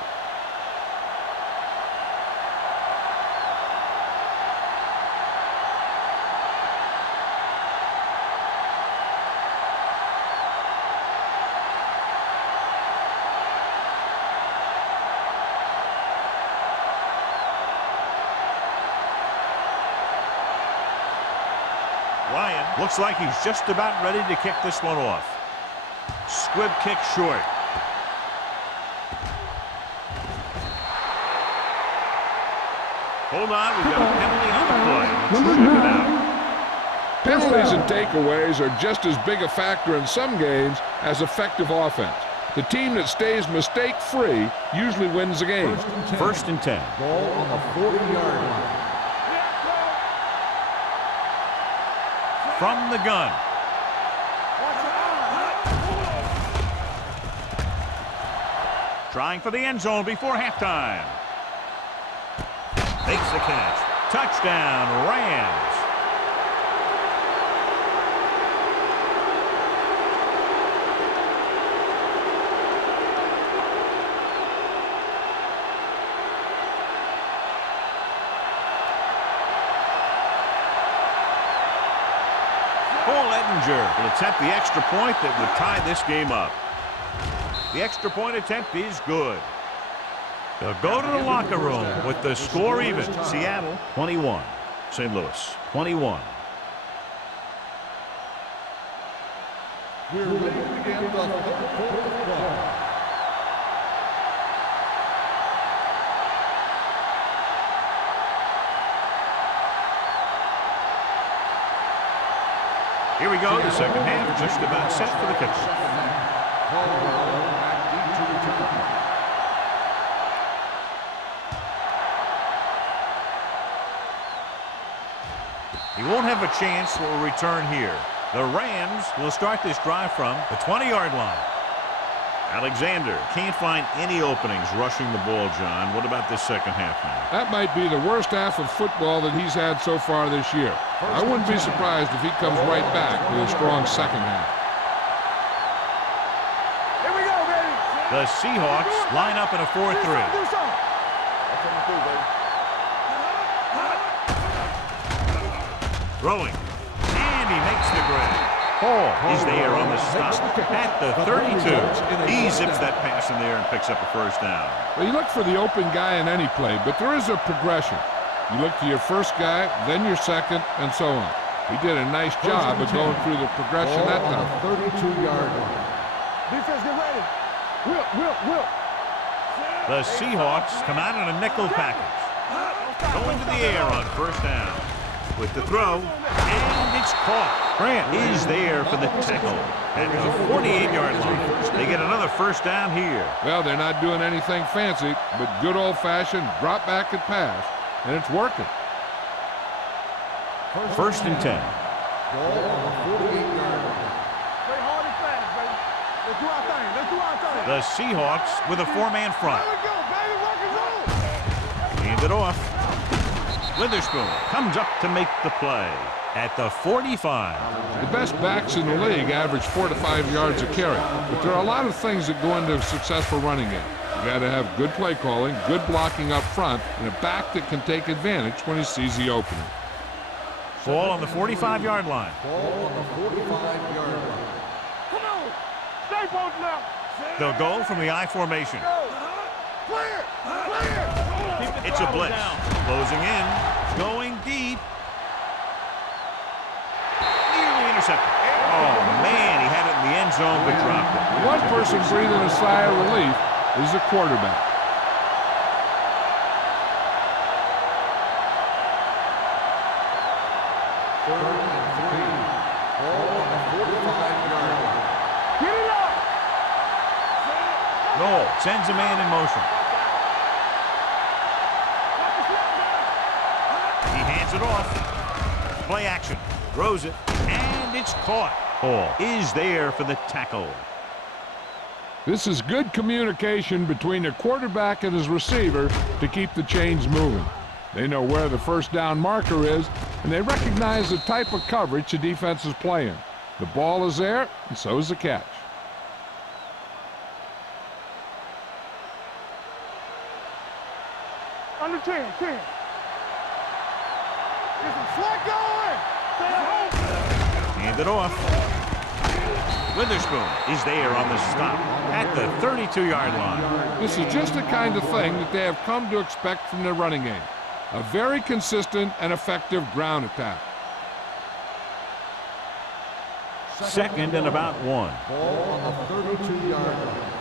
Ryan looks like he's just about ready to kick this one off. Squib kick short. Hold on, we've got a penalty on the play. Let's check it out. Penalties and takeaways are just as big a factor in some games as effective offense. The team that stays mistake-free usually wins the game. 1st and 10. Ball on the 40-yard line. From the gun. Trying for the end zone before halftime. Makes the catch. Touchdown, Rams. Will attempt the extra point that would tie this game up. The extra point attempt is good. They'll go to the locker room with the score even. Seattle 21, St. Louis 21. We're ready to begin the third quarter of play. Here we go, the second half just about set for the kickoff. He won't have a chance for a return here. The Rams will start this drive from the 20-yard line. Alexander can't find any openings rushing the ball, John. What about this second half now? That might be the worst half of football that he's had so far this year. I wouldn't be surprised if he comes right back with a strong second half. Here we go, baby. The Seahawks line up in a 4-3. Do something. That's what we do, baby. Throwing. And he makes the grab. Hall is there on the stop at the 32. He zips that pass in there and picks up a first down. Well, you look for the open guy in any play, but there is a progression. You look to your first guy, then your second, and so on. He did a nice job of going through the progression that time. 32-yard line. Defense, get ready. Will. The Seahawks come out in a nickel package. Going to the air on first down. With the throw, and it's caught. Grant is there for the tackle at the 48-yard line. They get another first down here. Well, they're not doing anything fancy, but good old-fashioned drop back and pass, and it's working. First and 10. Ball on the 48-yard line. Play hard and fast, baby. Let's do our thing. Let's do our thing. The Seahawks with a four-man front. There we go, baby. Rock and roll. Hand it off. Witherspoon comes up to make the play at the 45. The best backs in the league average 4 to 5 yards a carry, but there are a lot of things that go into a successful running game. You got to have good play calling, good blocking up front, and a back that can take advantage when he sees the opening. Ball on the 45-yard line. Ball on the 45-yard line. Come on. Stay both now. They'll go from the I formation. Clear. It's a blitz. Closing in. Going deep. Nearly intercepted. Oh, man, he had it in the end zone but dropped it. One person breathing a sigh of relief is the quarterback. Third and 3. Ball on the 45-yard line. Get it up. Noel sends a man in motion. He hands it off. Play action. Throws it. And it's caught. Hall is there for the tackle. This is good communication between the quarterback and his receiver to keep the chains moving. They know where the first down marker is, and they recognize the type of coverage the defense is playing. The ball is there, and so is the catch. Under 10. Get some slack going. Stay home. Hand it off. Witherspoon is there on the stop at the 32-yard line. This is just the kind of thing that they have come to expect from their running game. A very consistent and effective ground attack. Second and about 1. Ball on the 32-yard line.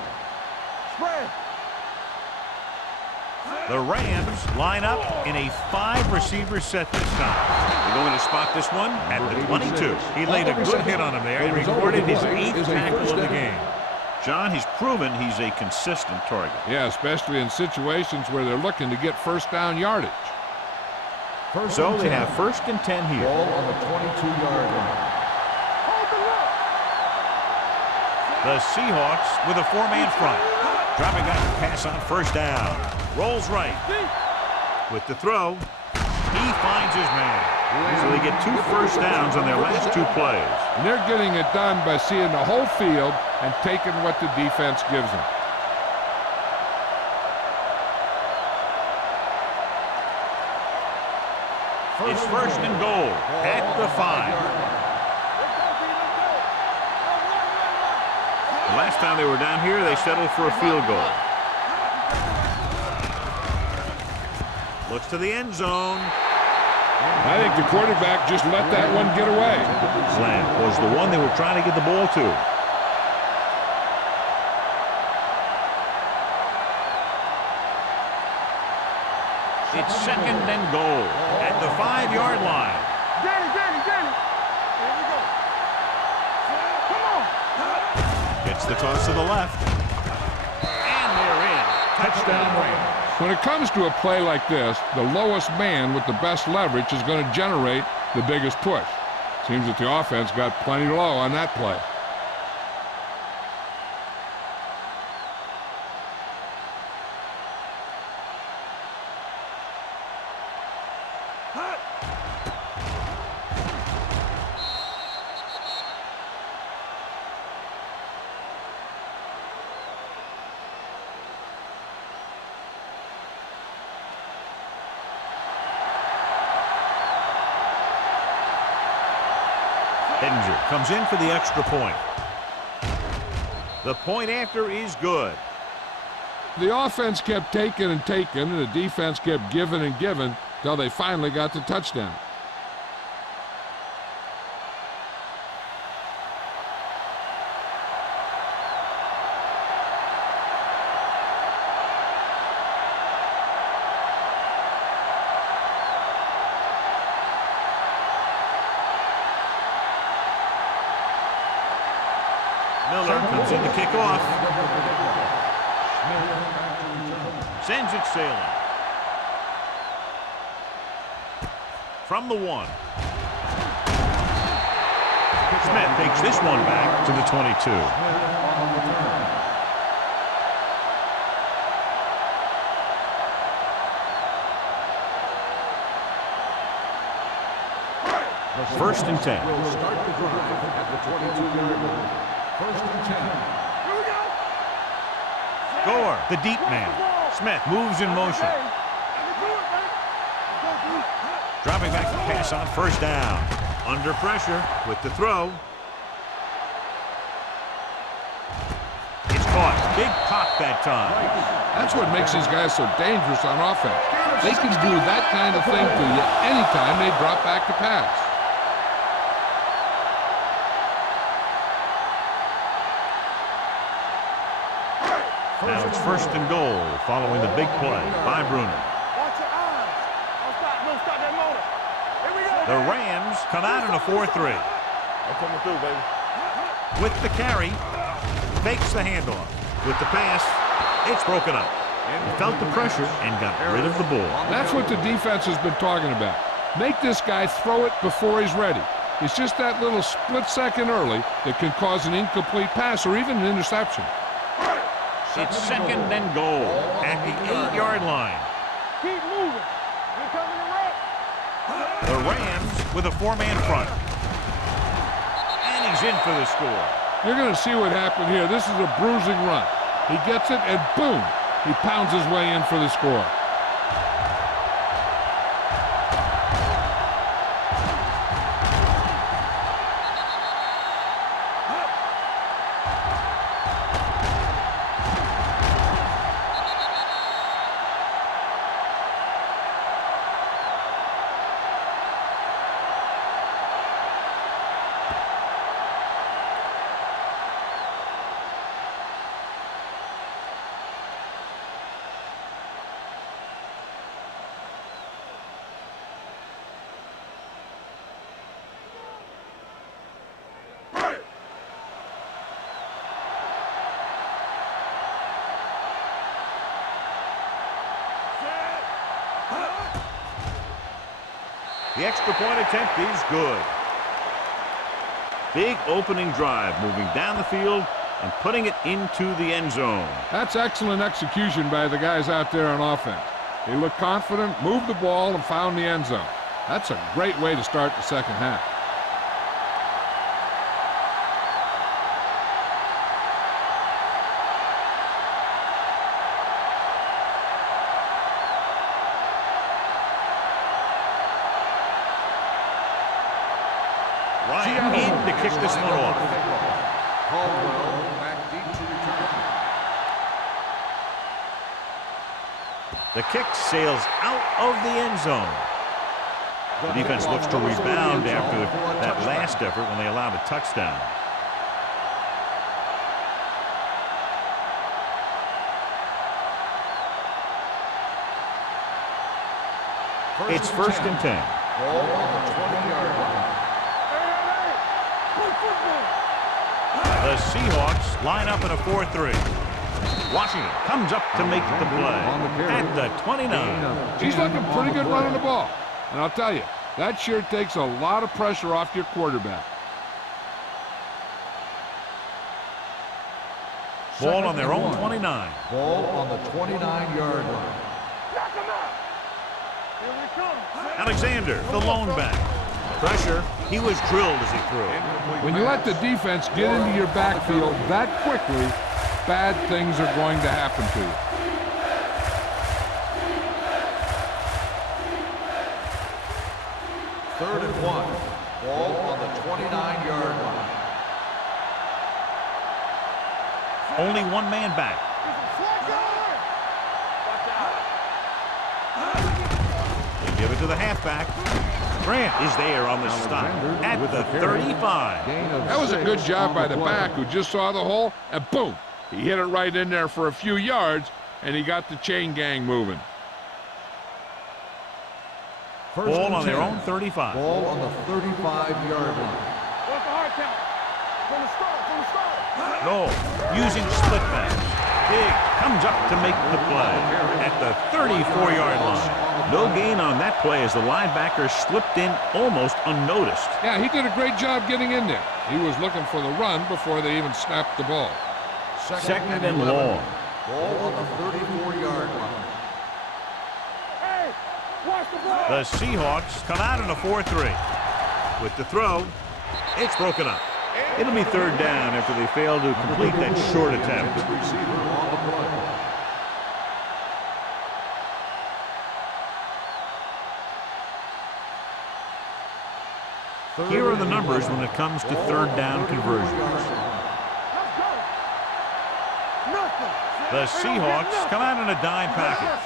Spread. The Rams line up in a 5-receiver set this time. They're going to spot this one at the 22. He laid a good hit on him there and recorded his 8th tackle of the game. John, he's proven he's a consistent target. Yeah, especially in situations where they're looking to get first down yardage. So they have first and 10 here. Ball on the 22-yard line. Hold the look. The Seahawks with a 4-man front. Dropping back to pass on first down. Rolls right. With the throw, he finds his man. So they get 2 first downs on their last 2 plays. And they're getting it done by seeing the whole field and taking what the defense gives them. It's first and goal at the 5. Last time they were down here, they settled for a field goal. Looks to the end zone. I think the quarterback just let that one get away. Slant was the one they were trying to get the ball to. It's second and goal at the 5-yard line. Danny. Here we go. Come on. Gets the toss to the left. And they're in. Touchdown Rams. When it comes to a play like this, the lowest man with the best leverage is going to generate the biggest push. Seems that the offense got plenty low on that play. Edinger comes in for the extra point. The point after is good. The offense kept taking and taking, and the defense kept giving and giving till they finally got the touchdown. Miller comes in to kick off. Sends it sailing. From the 1. Smith takes this one back to the 22. First and 10. Will start the drive at the 22-yard line. First and 10. Here we go. Gore, the deep man. Smith moves in motion. Dropping back to pass on first down. Under pressure with the throw. It's caught. Big pop that time. That's what makes these guys so dangerous on offense. They can do that kind of thing to you anytime they drop back to pass. Now it's first and goal following the big play by Bruner. Watch your eyes. Don't stop that motor. Here we go. The Rams come out in a 4-3. I'm coming through, baby. With the carry, fakes the handoff. With the pass, it's broken up. He felt the pressure and got rid of the ball. That's what the defense has been talking about. Make this guy throw it before he's ready. It's just that little split second early that can cause an incomplete pass or even an interception. It's second and goal at the 8-yard line. Keep moving. You're coming to wreck. The Rams with a 4-man front. And he's in for the score. You're going to see what happened here. This is a bruising run. He gets it, and boom, he pounds his way in for the score. The extra point attempt is good. Big opening drive, moving down the field and putting it into the end zone. That's excellent execution by the guys out there on offense. They looked confident, moved the ball, and found the end zone. That's a great way to start the second half. Ryan in to kick this one off. Caldwell back to return. The kick sails out of the end zone. The defense looks to rebound after that last effort when they allowed a touchdown. It's first and 10. Ball on the 20-yard line. The Seahawks line up in a 4-3. Washington comes up to make the play at the 29. He's looking pretty good running the ball. And I'll tell you, that sure takes a lot of pressure off your quarterback. Ball on their own 29. Ball on the 29-yard line. Alexander, the lone back. Pressure. He was drilled as he threw. When you let the defense get into your backfield that quickly, bad things are going to happen to you. Third and 1. Ball on the 29-yard line. Only one man back. They give it to the halfback. Grant is there on the stop at the 35. That was a good job by the back who just saw the hole, and boom, he hit it right in there for a few yards, and he got the chain gang moving. Ball on their own 35. Ball on the 35-yard line. What's the hard count? From the start. No, using split backs. Big comes up to make the play at the 34-yard line. No gain on that play as the linebacker slipped in almost unnoticed. Yeah, he did a great job getting in there. He was looking for the run before they even snapped the ball. Second and long. Ball on the 34-yard line. Hey, watch the ball. The Seahawks come out in a 4-3. With the throw, it's broken up. It'll be third down after they fail to complete that short attempt. Receiver on the play. Here are the numbers when it comes to third down conversions. The Seahawks come out in a dime package.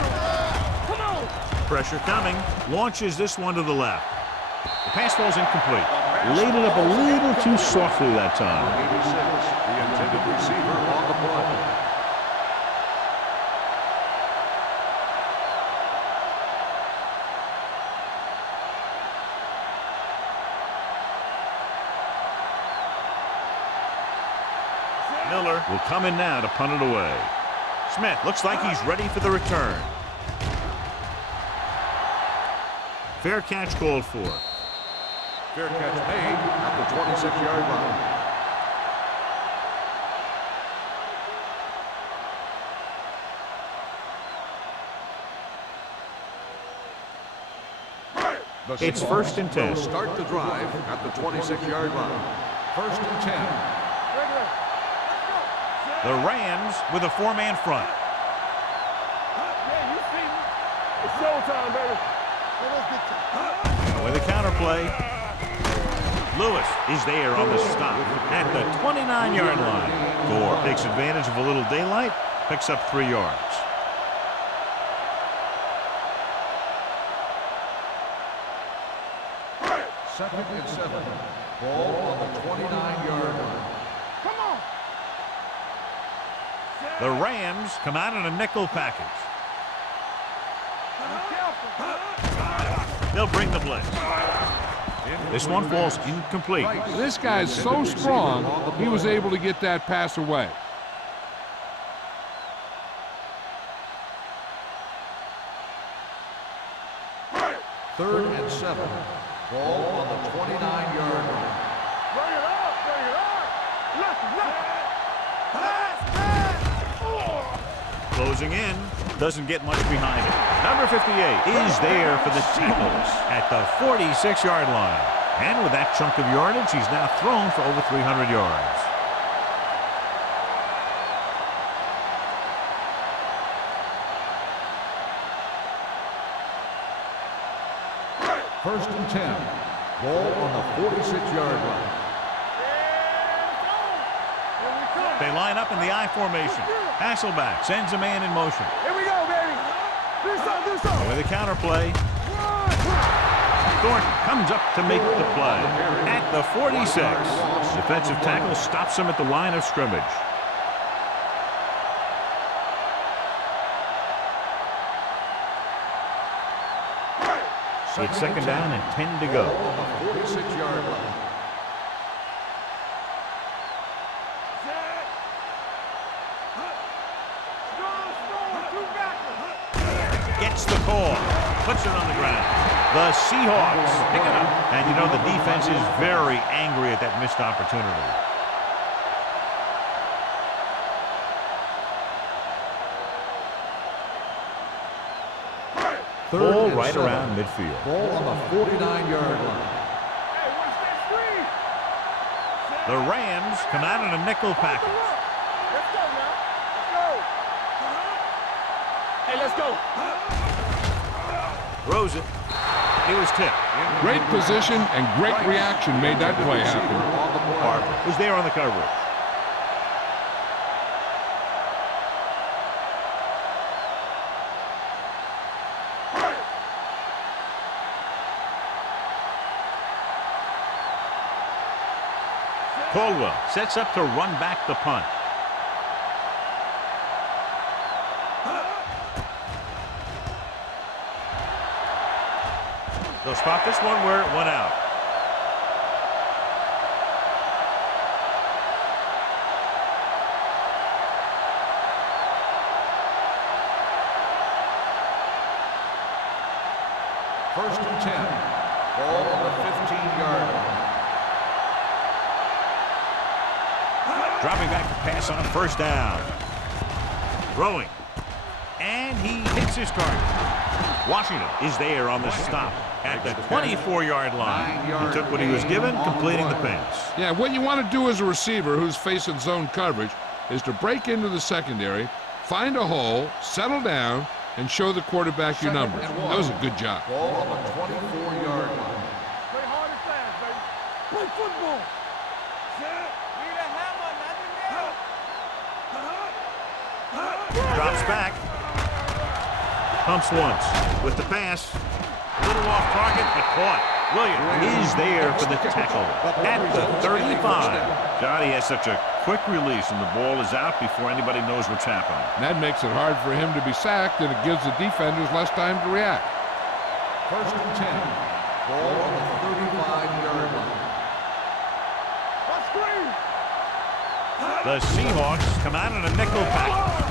Pressure coming. Launches this one to the left. The pass falls incomplete. Laid it up a little too softly that time. 86, the intended receiver on the play. Miller will come in now to punt it away. Smith looks like he's ready for the return. Fair catch called for. Fair catch made at the 26-yard line. It's first and 10. Will start the drive at the 26-yard line. First and 10. The Rams with a four-man front. Yeah, you see me. It's showtime, baby. With a counterplay. Lewis is there on the stop at the 29-yard line. Gore takes advantage of a little daylight, picks up 3 yards. Second and 7. Ball on the 29-yard line. Come on. The Rams come out in a nickel package. They'll bring the blitz. This one falls incomplete. This guy's so strong, he was able to get that pass away. Third and 7. Ball on the 29-yard line. Bring it up. Bring it up. Left. Closing in. Doesn't get much behind it. Number 58 is there for the tackles at the 46-yard line. And with that chunk of yardage, he's now thrown for over 300 yards. First and 10. Ball on the 46-yard line. They line up in the I formation. Hasselback sends a man in motion. Here we go, baby. Do something. With a counter play. Thornton comes up to make the play. At the 46. Defensive tackle stops him at the line of scrimmage. It's second down and 10 to go. 46-yard line. Gets the call. Puts it on the ground. The Seahawks pick it up. And you know the defense is very angry at that missed opportunity. Ball right around midfield. Ball on the 49-yard line. The Rams come out in a nickel package. Let's go now. Let's go. Hey, let's go. Throws it. He was tipped. Great position and great reaction made that play happen. Barber was there on the coverage. Caldwell sets up to run back the punt. They'll spot this one where it went out. First and 10. Ball on the 15-yard line. Dropping back to pass on first down. Throwing. And he hits his target. Washington is there on the stop at the 24-yard line. He took what he was given, completing the pass. Yeah, what you want to do as a receiver who's facing zone coverage is to break into the secondary, find a hole, settle down, and show the quarterback your numbers. That was a good job. Ball on the 24-yard line. Play hard and fast, baby. Play football. Drops back. Pumps once. With the pass. A little off target, but caught. Williams is there for the tackle. At the 35. Johnny has such a quick release, and the ball is out before anybody knows what's happening. And that makes it hard for him to be sacked, and it gives the defenders less time to react. First and 10. Ball on the 35-yard line. The Seahawks come out in a nickel package.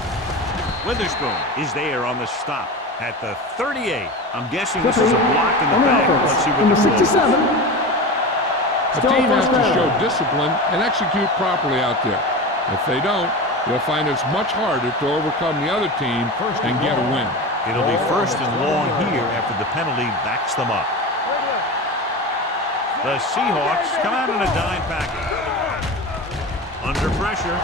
Witherspoon is there on the stop at the 38. I'm guessing this is a block in the back. Let's see what Number the 67. The team has to show discipline and execute properly out there. If they don't, they'll find it's much harder to overcome the other team and get a win. It'll be first and long here after the penalty backs them up. The Seahawks come out in a dime package. Under pressure.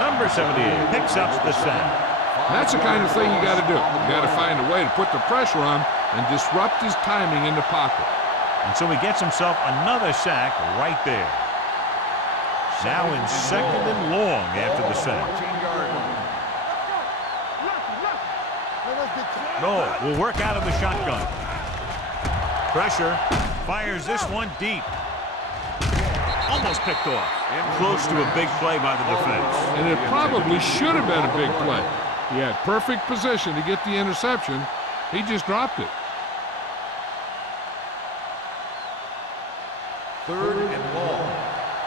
Number 78 picks up the sack. That's the kind of thing you got to do. You got to find a way to put the pressure on and disrupt his timing in the pocket. And so he gets himself another sack right there. Now in second and long after the sack. No, will work out of the shotgun. Pressure. Fires this one deep. Almost picked off. Close to a big play by the defense. And it probably should have been a big play. He had perfect position to get the interception. He just dropped it. Third and long.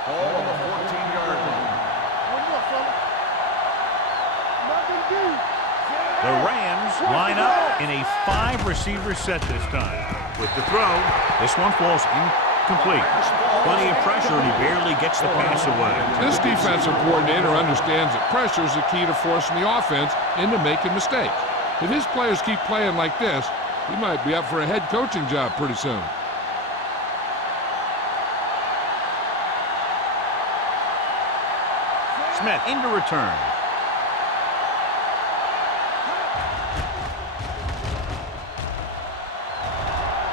Ball on the 14-yard line. The Rams line up in a 5-receiver set this time. With the throw, this one falls incomplete. Plenty of pressure, and he barely gets the pass away. This defensive coordinator understands that pressure is the key to forcing the offense into making mistakes. If his players keep playing like this, he might be up for a head coaching job pretty soon. Smith into return.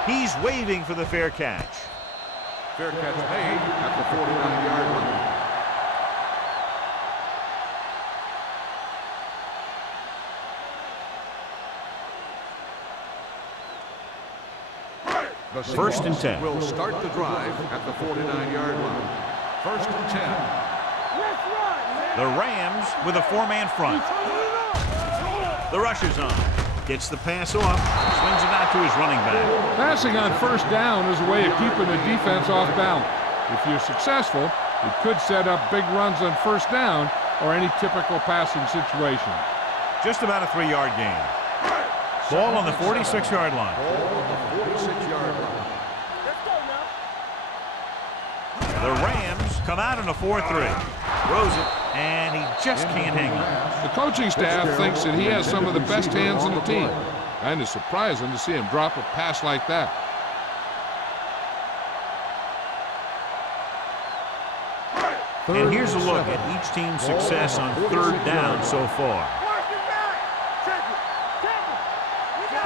He's waving for the fair catch. Fair catch made at the 49-yard line. The First and 10. Will start the drive at the 49-yard line. First and 10. The Rams with a 4-man front. The rush is on. Gets the pass off. Swings it out to his running back. Passing on first down is a way of keeping the defense off balance. If you're successful, it could set up big runs on first down or any typical passing situation. Just about a 3-yard gain. Ball on the 46-yard line. Ball on the 46-yard line. The Rams come out in a 4-3. Throws it, and he just can't hang on. The coaching staff thinks that he has some of the best hands on the team. And it's surprising to see him drop a pass like that. And here's a look at each team's success on third down so far.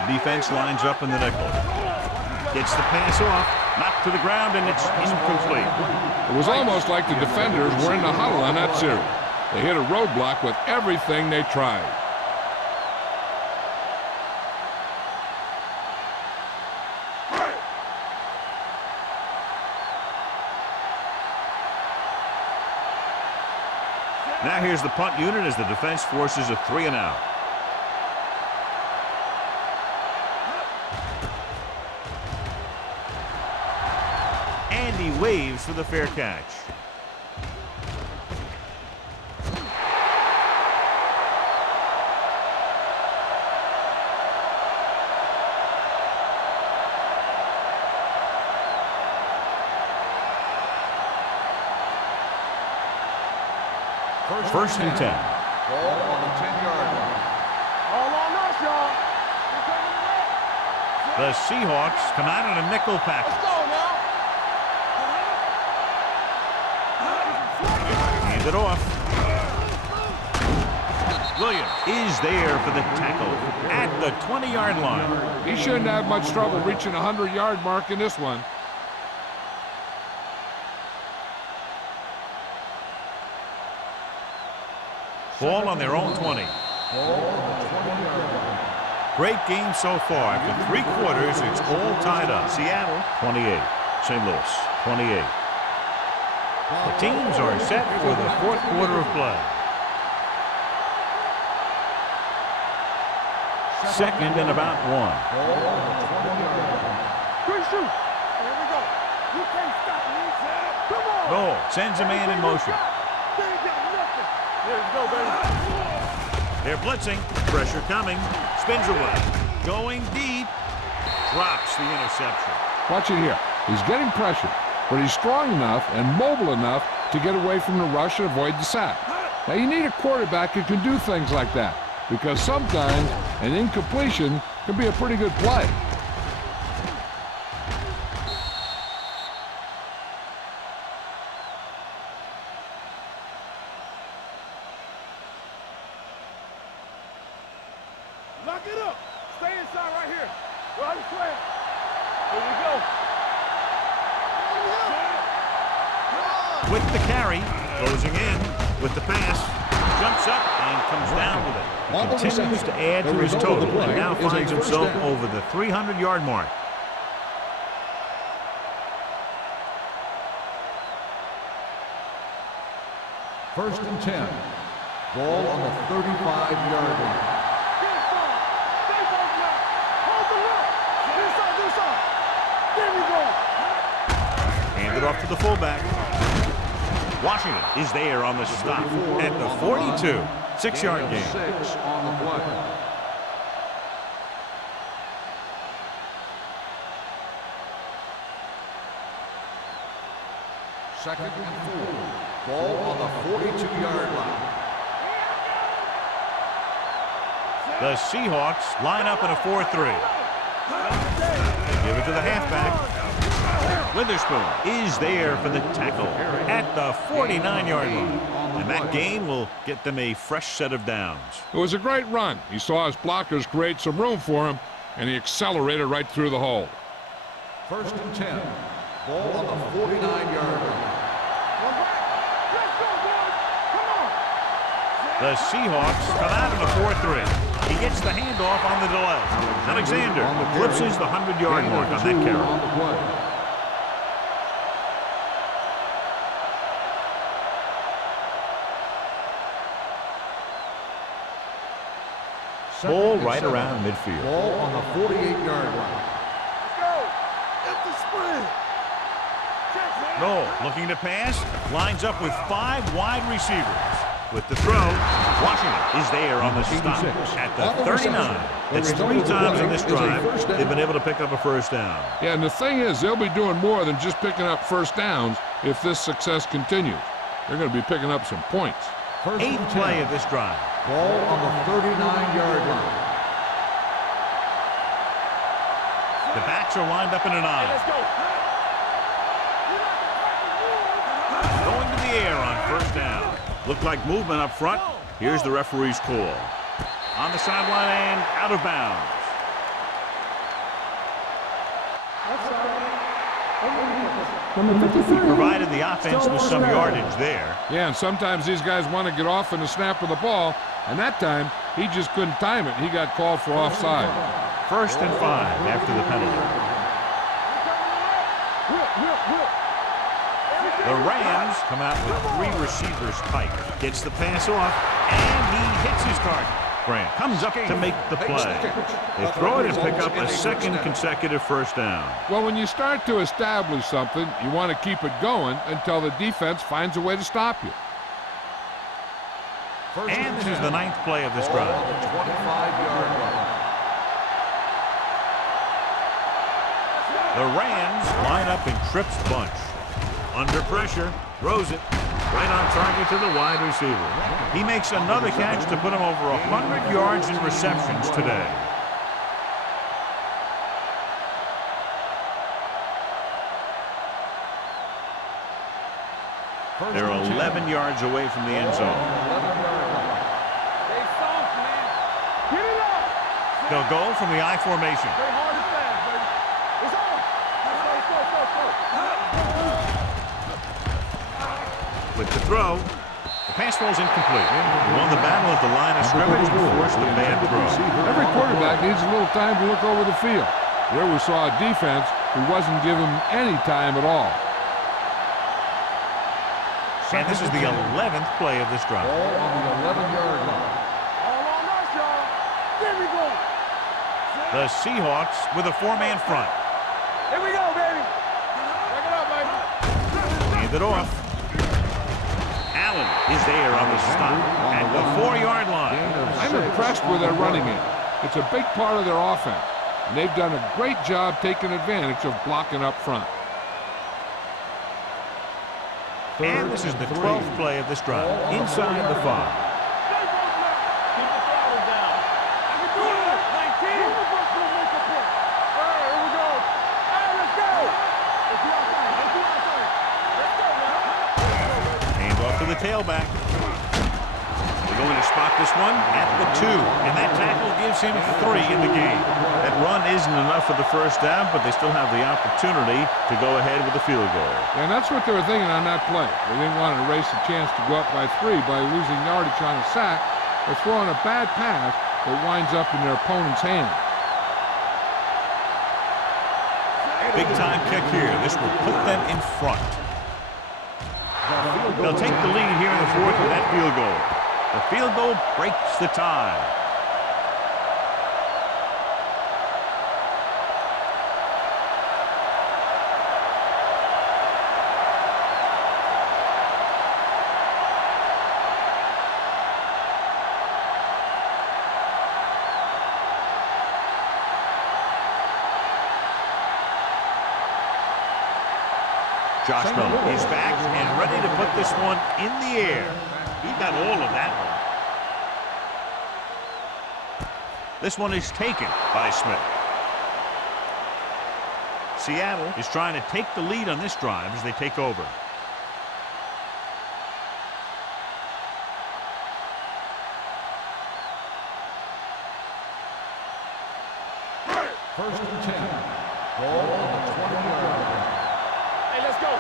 The defense lines up in the nickel. Gets the pass off, knocked to the ground, and it's incomplete. It was almost like the defenders were in the huddle on that series. They hit a roadblock with everything they tried. Now here's the punt unit as the defense forces a 3-and-out. And he waves for the fair catch. First and 10. Ball on the 10-yard line. All on us, y'all. The Seahawks come out in a nickel package. Let's go now. Hand it off. Williams is there for the tackle at the 20-yard line. He shouldn't have much trouble reaching the 100-yard mark in this one. Ball on their own 20. Great game so far. After 3 quarters, it's all tied up. Seattle, 28. St. Louis, 28. The teams are set for the 4th quarter of play. Second and about 1. Good shoot. Here we go. You can't stop me. Come on. Noel sends a man in motion. They ain't got nothing. Here we go, baby. They're blitzing. Pressure coming. Spins away. Going deep. Drops the interception. Watch it here. He's getting pressure, but he's strong enough and mobile enough to get away from the rush and avoid the sack. Now, you need a quarterback who can do things like that, because sometimes an incompletion can be a pretty good play. Lock it up. Stay inside right here. Well, I'm playing. Here we go. With the carry, closing in with the pass, jumps up and comes down with it. He continues to add to his total and now finds himself over the 300-yard mark. First and 10. Ball on the 35-yard line. Handed off to the fullback. Washington is there on the stop at the 42. 6-yard gain. 6 on the play. Second and 4. Ball on the 42-yard line. The Seahawks line up in a 4-3. Give it to the halfback. Witherspoon is there for the tackle at the 49-yard line. And that gain will get them a fresh set of downs. It was a great run. He saw his blockers create some room for him, and he accelerated right through the hole. First and 10. Ball on the 49-yard line. The Seahawks come out in a 4-3. He gets the handoff on the delay. Alexander eclipses the 100-yard mark on that carry. On the play. Ball right around midfield. Ball on the 48-yard line. Let's go. Empty sprint. Check, man. Noel looking to pass. Lines up with 5 wide receivers. With the throw, Washington is there on the stop at the 39. That's 3 times in this drive they've been able to pick up a first down. Yeah, and the thing is, they'll be doing more than just picking up first downs if this success continues. They're going to be picking up some points. 8th play of this drive. Ball on the 39-yard line. The backs are lined up in an I. Let's go. Going to the air on first down. Looked like movement up front. Here's the referee's call. On the sideline and out of bounds. Number 53. He provided the offense with some yardage there. Yeah, and sometimes these guys want to get off in the snap of the ball, and that time he just couldn't time it. He got called for offside. 1st and 5 after the penalty. The Rams come out with 3 receivers tight. Gets the pass off, and he hits his target. Grant comes up to make the play. They throw it and pick up a 2nd consecutive first down. Well, when you start to establish something, you want to keep it going until the defense finds a way to stop you. And this is the 9th play of this drive. On the 25-yard line. The Rams line up in Tripp's bunch. Under pressure, throws it right on target to the wide receiver. He makes another catch to put him over 100 yards in receptions today. They're 11 yards away from the end zone. Stay soft, man. Get it up. They'll go from the I formation. Stay hard and fast, baby. It's on. With the throw, the pass falls incomplete. He won the battle at the line of scrimmage and forced the bad throw. Every quarterback needs a little time to look over the field. Here we saw a defense who wasn't given any time at all. And this is the 11th play of this drive. Ball on the 11-yard line. All on us, y'all. Here we go. The Seahawks with a 4-man front. Here we go, baby. Check it out, baby. Hand it off. Allen is there on the stop at the 4-yard line. I'm impressed with their running game. It's a big part of their offense, and they've done a great job taking advantage of blocking up front. And this is the 12th play of this drive. Inside the 5. Keep the throttle down. I can do it. 19. Who's the first one to make the play? All right, here we go. All right, let's go. Let's do our thing. Let's do our thing. Let's go, man. Hand off to the tailback. They're going to spot this one at the 2. And that tackle gives him 3 in the game. That run isn't enough for the first down, but they still have the opportunity to go ahead with the field goal. And that's what they were thinking on that play. They didn't want to erase the chance to go up by 3 by losing yardage on a sack or throwing a bad pass that winds up in their opponent's hands. Big time kick here. This will put them in front. They'll take the lead here in the 4th with that field goal. The field goal breaks the tie. Josh Miller is back and ready to put this one in the air. He got all of that one. This one is taken by Smith. Seattle is trying to take the lead on this drive as they take over. First and 10. Ball on the 20-yard line. Hey, let's go.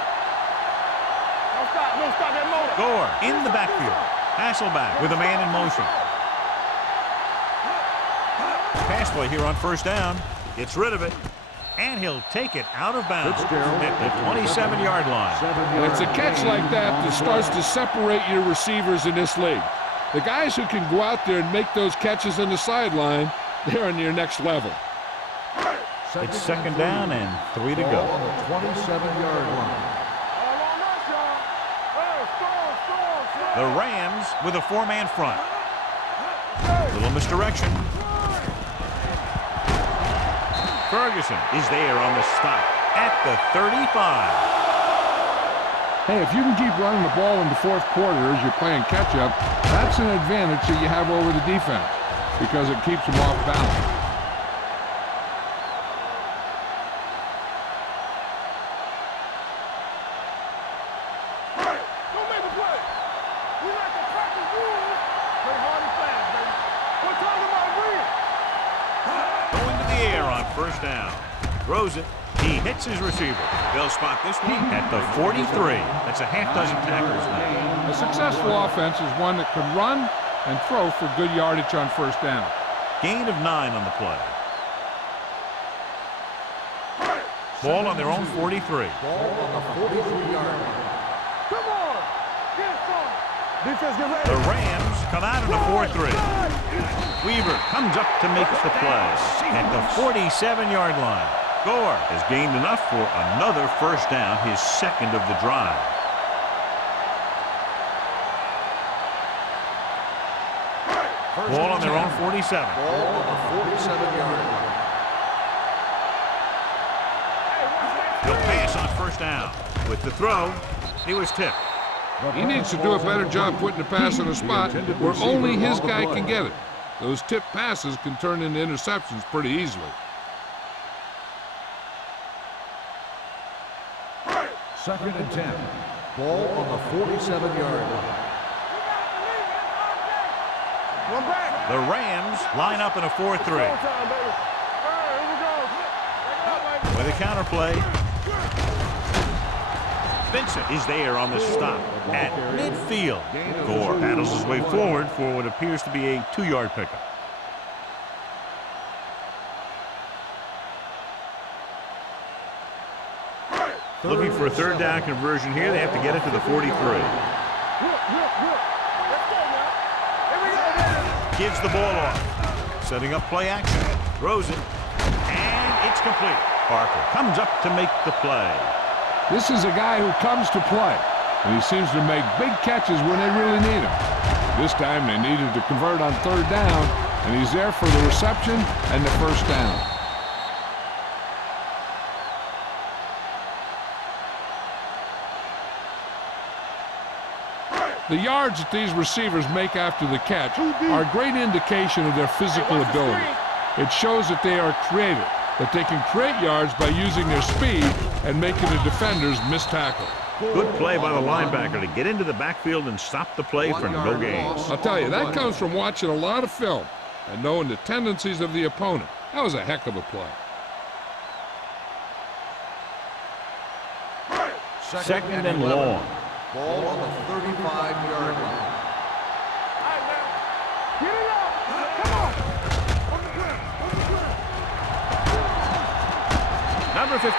Don't stop. Don't stop that motor. Gore in the backfield. Hasselback with a man in motion. successfully here on first down. Gets rid of it. And he'll take it out of bounds at the 27-yard line. And it's a catch like that that starts to separate your receivers in this league. The guys who can go out there and make those catches on the sideline, they're on your next level. It's second down and 3 to go. On the 27-yard line. The Rams with a 4-man front. Little misdirection. Ferguson is there on the stop at the 35. Hey, if you can keep running the ball in the fourth quarter as you're playing catch-up, that's an advantage that you have over the defense because it keeps them off balance. First down. Throws it. He hits his receiver. They'll spot this one at the 43. That's a half dozen tackles now. A successful offense is one that can run and throw for good yardage on first down. Gain of 9 on the play. Ball on their own 43. Ball on the 43-yard line. Come on! Get some! Defense, get ready! The Rams come out in a 4-3. Weaver comes up to make the play at the 47-yard line. Gore has gained enough for another first down, his second of the drive. Ball on their own 47. Ball on the 47-yard line. He'll pass on first down. With the throw, he was tipped. He needs to do a better job putting the pass in a spot where only his guy can get it. Those tip passes can turn into interceptions pretty easily. Second and 10. Ball on the 47-yard line. The Rams line up in a 4-3. With a counter play. Vincent is there on the stop at midfield. Gore paddles his way forward for what appears to be a 2-yard pickup. Looking for a third down conversion here. They have to get it to the 43. Gives the ball off. Setting up play action. Throws it. And it's complete. Parker comes up to make the play. This is a guy who comes to play, and he seems to make big catches when they really need him. This time they needed to convert on third down, and he's there for the reception and the first down. The yards that these receivers make after the catch are a great indication of their physical ability. It shows that they are creative, that they can create yards by using their speed and making the defenders miss tackle. Good play by the linebacker to get into the backfield and stop the play for no gain. I'll tell you, that comes from watching a lot of film and knowing the tendencies of the opponent. That was a heck of a play. Second and long. Ball on the 35-yard line. Number 58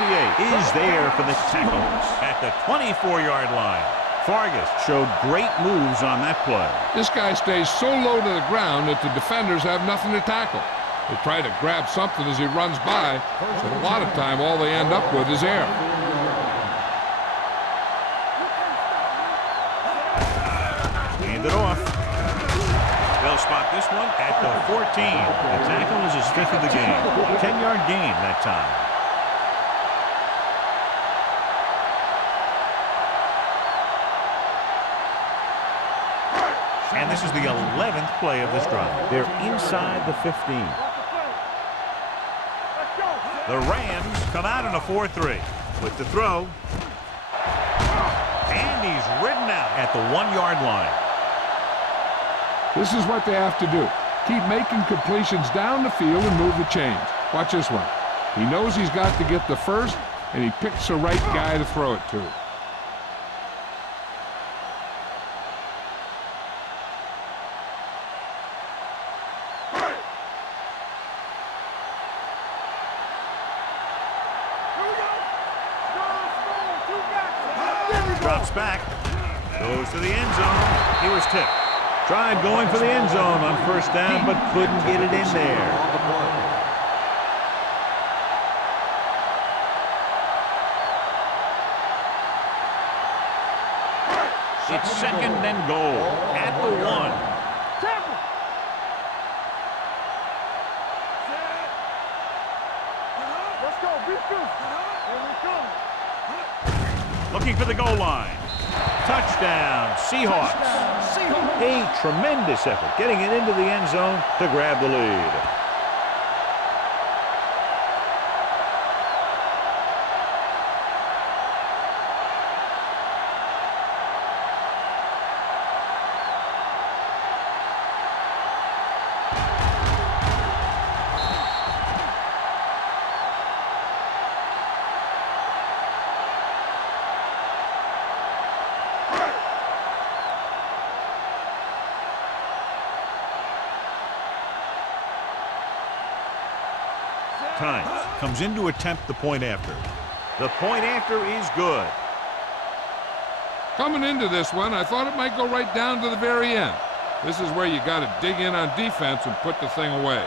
is there for the tackle at the 24-yard line. Fargas showed great moves on that play. This guy stays so low to the ground that the defenders have nothing to tackle. They try to grab something as he runs by, but a lot of time all they end up with is air. Hand it off. They'll spot this one at the 14. The tackle is his 5th of the game. 10-yard gain that time. And this is the 11th play of this drive. They're inside the 15. The Rams come out in a 4-3 with the throw. And he's ridden out at the 1-yard line. This is what they have to do. Keep making completions down the field and move the chains. Watch this one. He knows he's got to get the first, and he picks the right guy to throw it to. Drops back. Goes to the end zone. He was tipped. Tried going for the end zone on first down, but couldn't get it in there. It's second and goal at the 1. Let's go, beat this. Here we come. Looking for the goal line. Touchdown, Seahawks. A tremendous effort getting it into the end zone to grab the lead. Time comes in to attempt the point after. The point after is good. Coming into this one, I thought it might go right down to the very end. This is where you got to dig in on defense and put the thing away.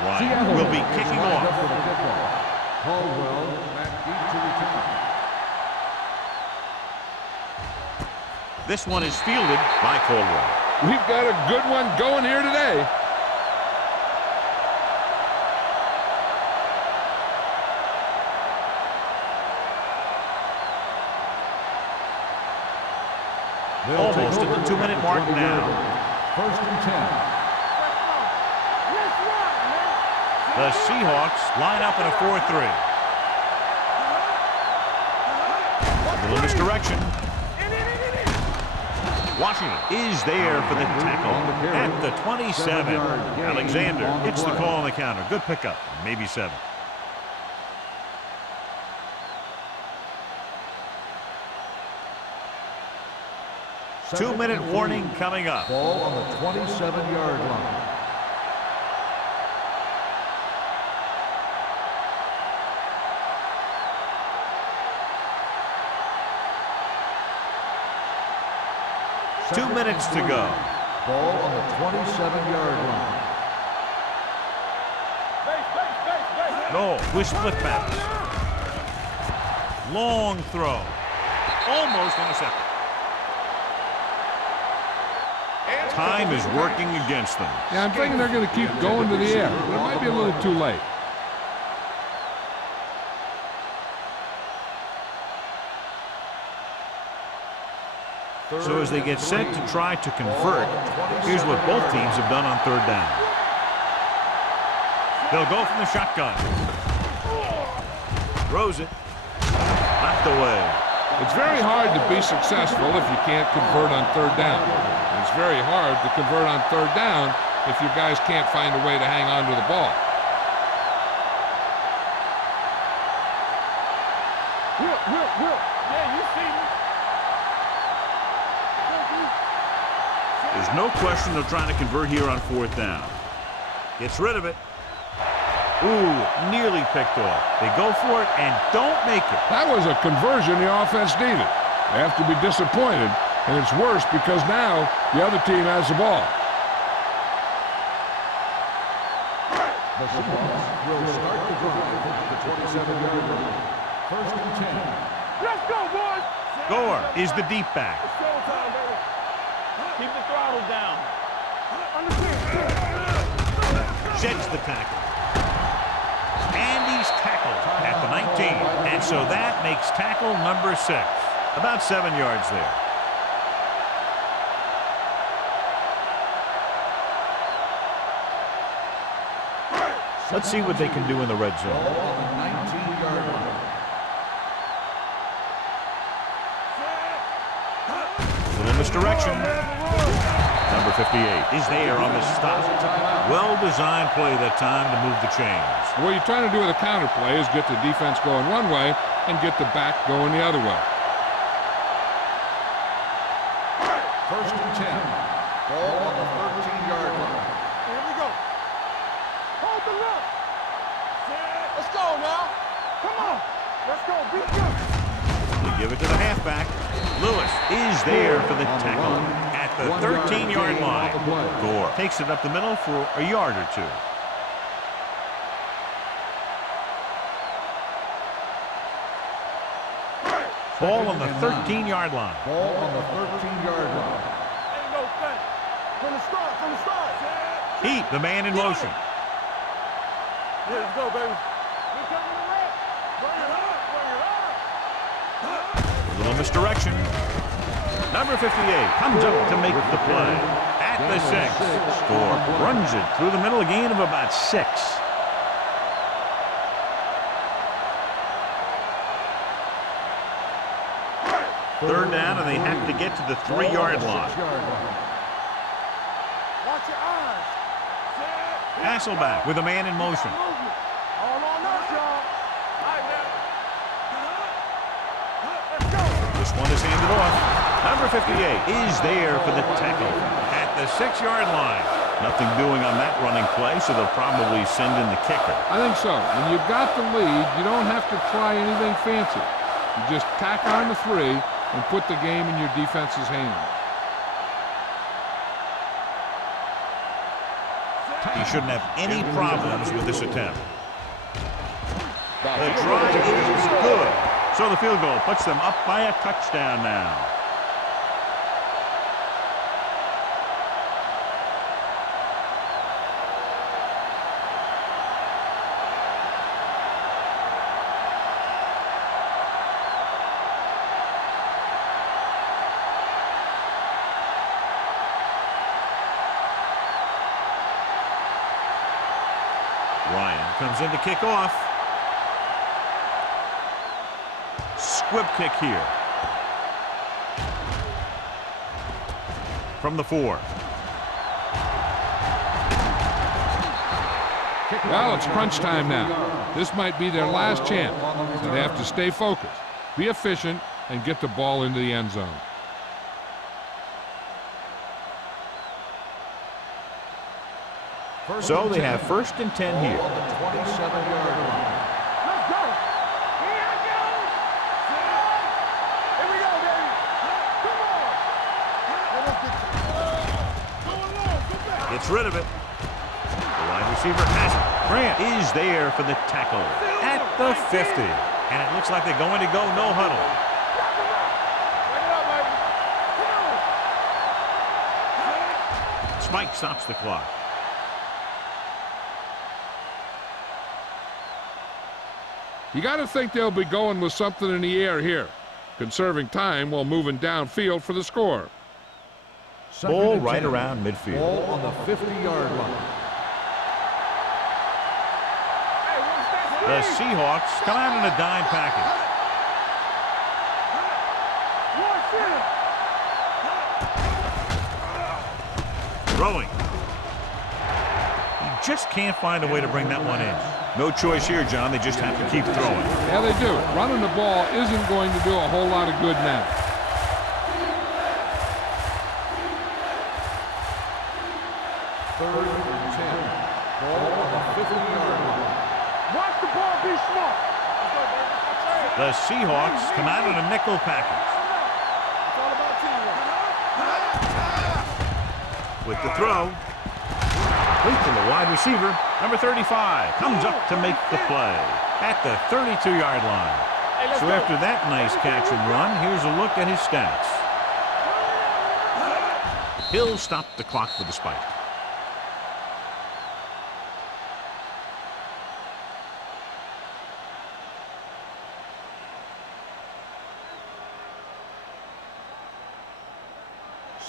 Ryan will be kicking off. Caldwell back deep to return. This one is fielded by Caldwell. We've got a good one going here today. Almost at the 2-minute mark now. First and 10. The Seahawks line up in a 4-3. A little misdirection. Washington is there for the tackle at the 27. Alexander gets the call on the counter. Good pickup, maybe 7. Two-minute warning coming up. Ball on the 27-yard line. Two minutes to go. Ball on the 27-yard line. No, with split pass. Long throw. Almost intercepted. Time is working against them. Yeah, I'm thinking they're going to keep going to the air, but it might be a little too late. So as they get set to try to convert, here's what both teams have done on third down. They'll go from the shotgun. Throws it. Knocked away. It's very hard to be successful if you can't convert on third down. And it's very hard to convert on third down if your guys can't find a way to hang on to the ball. Will. Yeah, you see me. There's no question they're trying to convert here on fourth down. Gets rid of it. Ooh, nearly picked off. They go for it and don't make it. That was a conversion the offense needed. They have to be disappointed, and it's worse because now the other team has the ball. The Seahawks will start the drive at the 27-yard line. First and 10. Let's go, boys. Gore is the deep back. It's showtime, baby. Keep the throttle down. Understand. Sheds the tackle. And he's tackled at the 19. And so that makes tackle number 6. About 7 yards there. Let's see what they can do in the red zone. Ball on the 19-yard line. Little misdirection. Number 58 is there on the stop. Well-designed play that time to move the chains. What you're trying to do with a counter play is get the defense going one way and get the back going the other way. First and 10. Ball on the 13-yard line. Here we go. Hold the look. Let's go now. Come on. Let's go. Beat you. They give it to the halfback. Lewis is there for the tackle at the 13-yard line. Gore takes it up the middle for a yard or two. Ball on the 13-yard line. Ball on the 13-yard line. Ain't no thing. From the start. From the start. Heat, the man in motion. Yeah, let's go, baby. We coming to wreck. Bring it up. Bring it up. A little misdirection. Number 58 comes up to make the play at the 6. Gore runs it through the middle, a gain of about 6. Third down, and they have to get to the 3-yard line. Watch your eyes. Hasselback with a man in motion. All on us, y'all. All right, man. Let's go. This one is handed off. Number 58 is there for the tackle at the 6-yard line. Nothing doing on that running play, so they'll probably send in the kicker. I think so. When you've got the lead, you don't have to try anything fancy. You just tack on the 3 and put the game in your defense's hands. He shouldn't have any problems with this attempt. The try is good. So the field goal puts them up by a touchdown now. Ryan comes in to kick off. Squib kick here. From the 4. Well, it's crunch time now. This might be their last chance, so they have to stay focused, be efficient, and get the ball into the end zone. So they have first and 10 here. On the 27-yard line. Let's go. Here I go. Here we go, baby. Come on. Let's get go along. Go back. Gets rid of it. The wide receiver has it. Grant is there for the tackle at the 50. And it looks like they're going to go no huddle. Bring it up, baby. Spike stops the clock. You got to think they'll be going with something in the air here, conserving time while moving downfield for the score. Ball right around midfield. Ball on the 50-yard line. The Seahawks come out in a dime package. Throwing. He just can't find a way to bring that one in. No choice here, John. They just have to keep throwing. Yeah, they do. Running the ball isn't going to do a whole lot of good now. Third and 10. Ball on the 50-yard line. Watch the ball be smart. The Seahawks come out in a nickel package. It's all about teamwork. With the throw. Complete to the wide receiver. Number 35 comes up to make the play at the 32-yard line. So after that nice catch and run, here's a look at his stats. He'll stop the clock for the spike.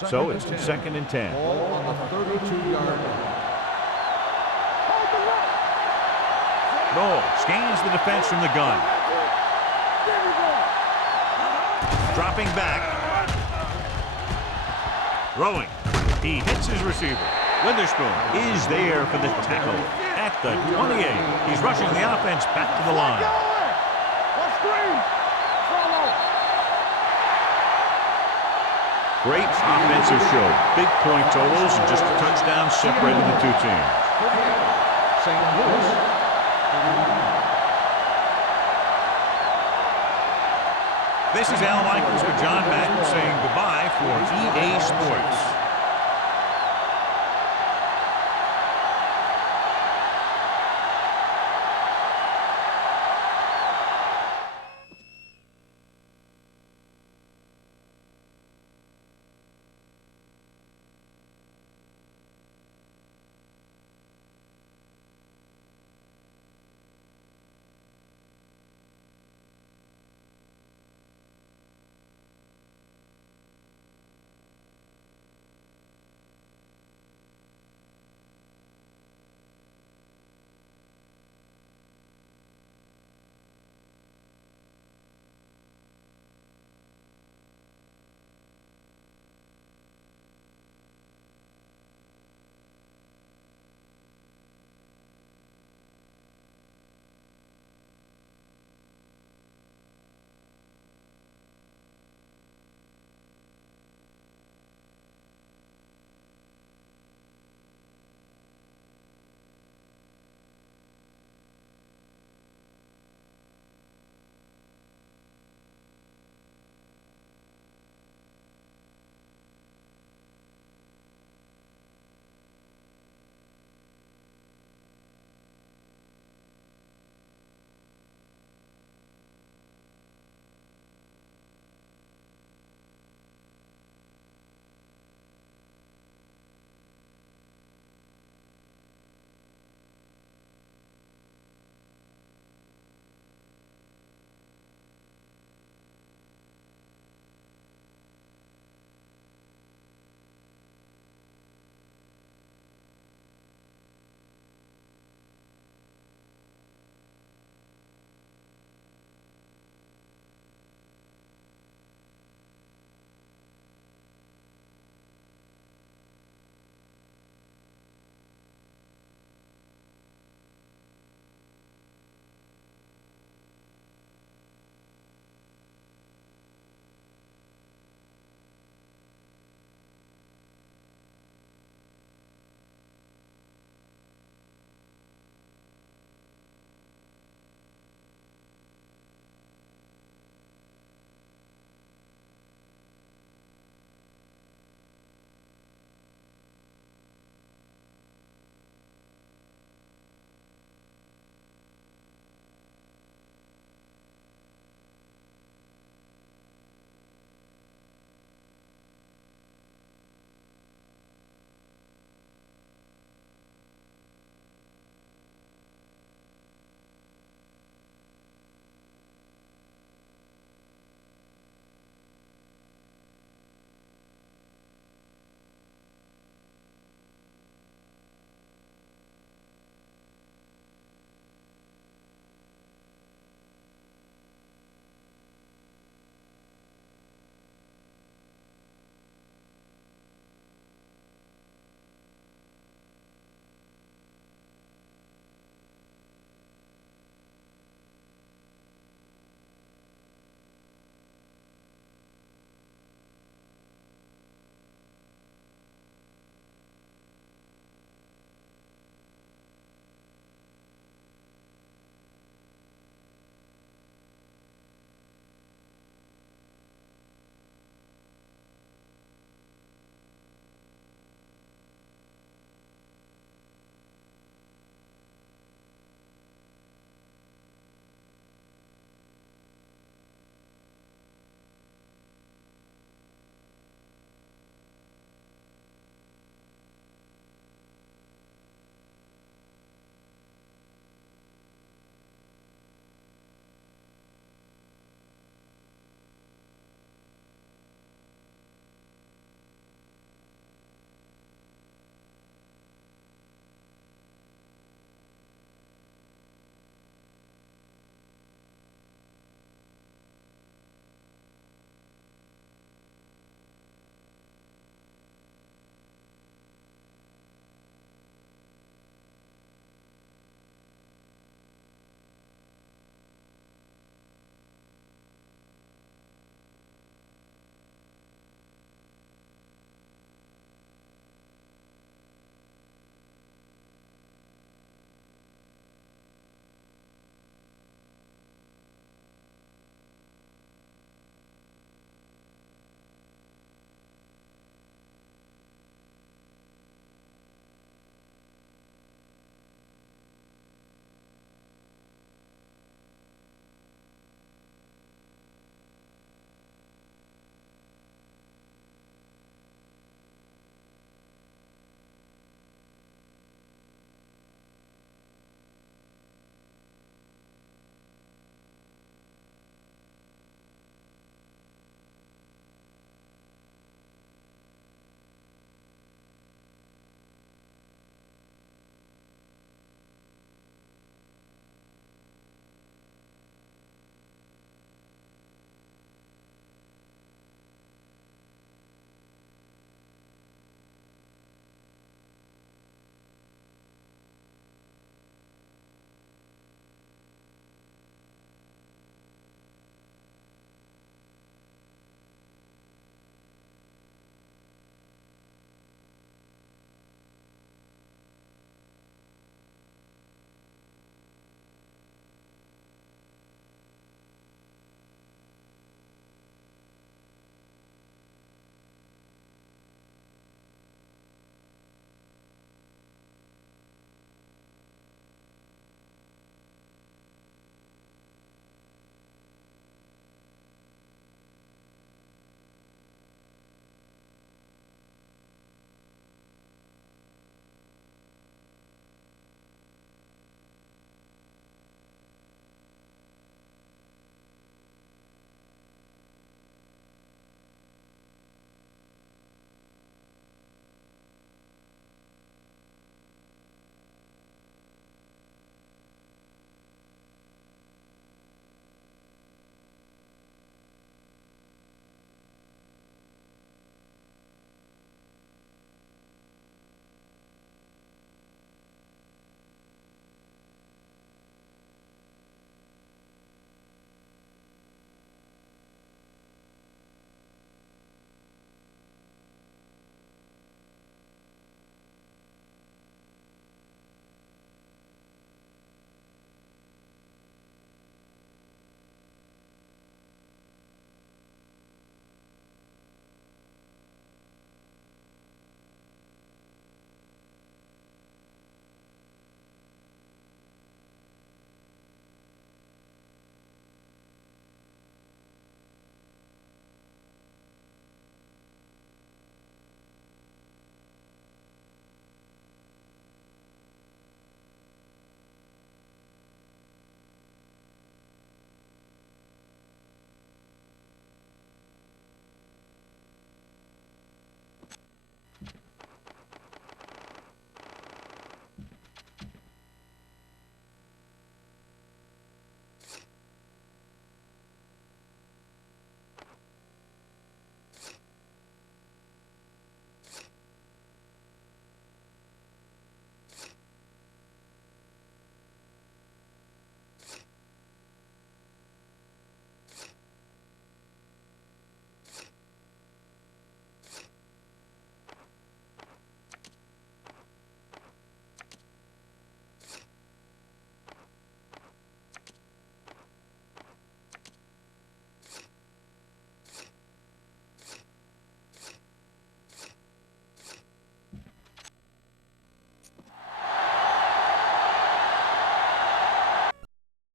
So it's second and 10. Ball on the 32-yard line. Noel scans the defense from the gun. Dropping back. Throwing. He hits his receiver. Witherspoon is there for the tackle at the 28. He's rushing the offense back to the line. Great offensive show. Big point totals and just a touchdown separating the two teams. St. Louis. This is Al Michaels with John Madden saying goodbye for EA Sports.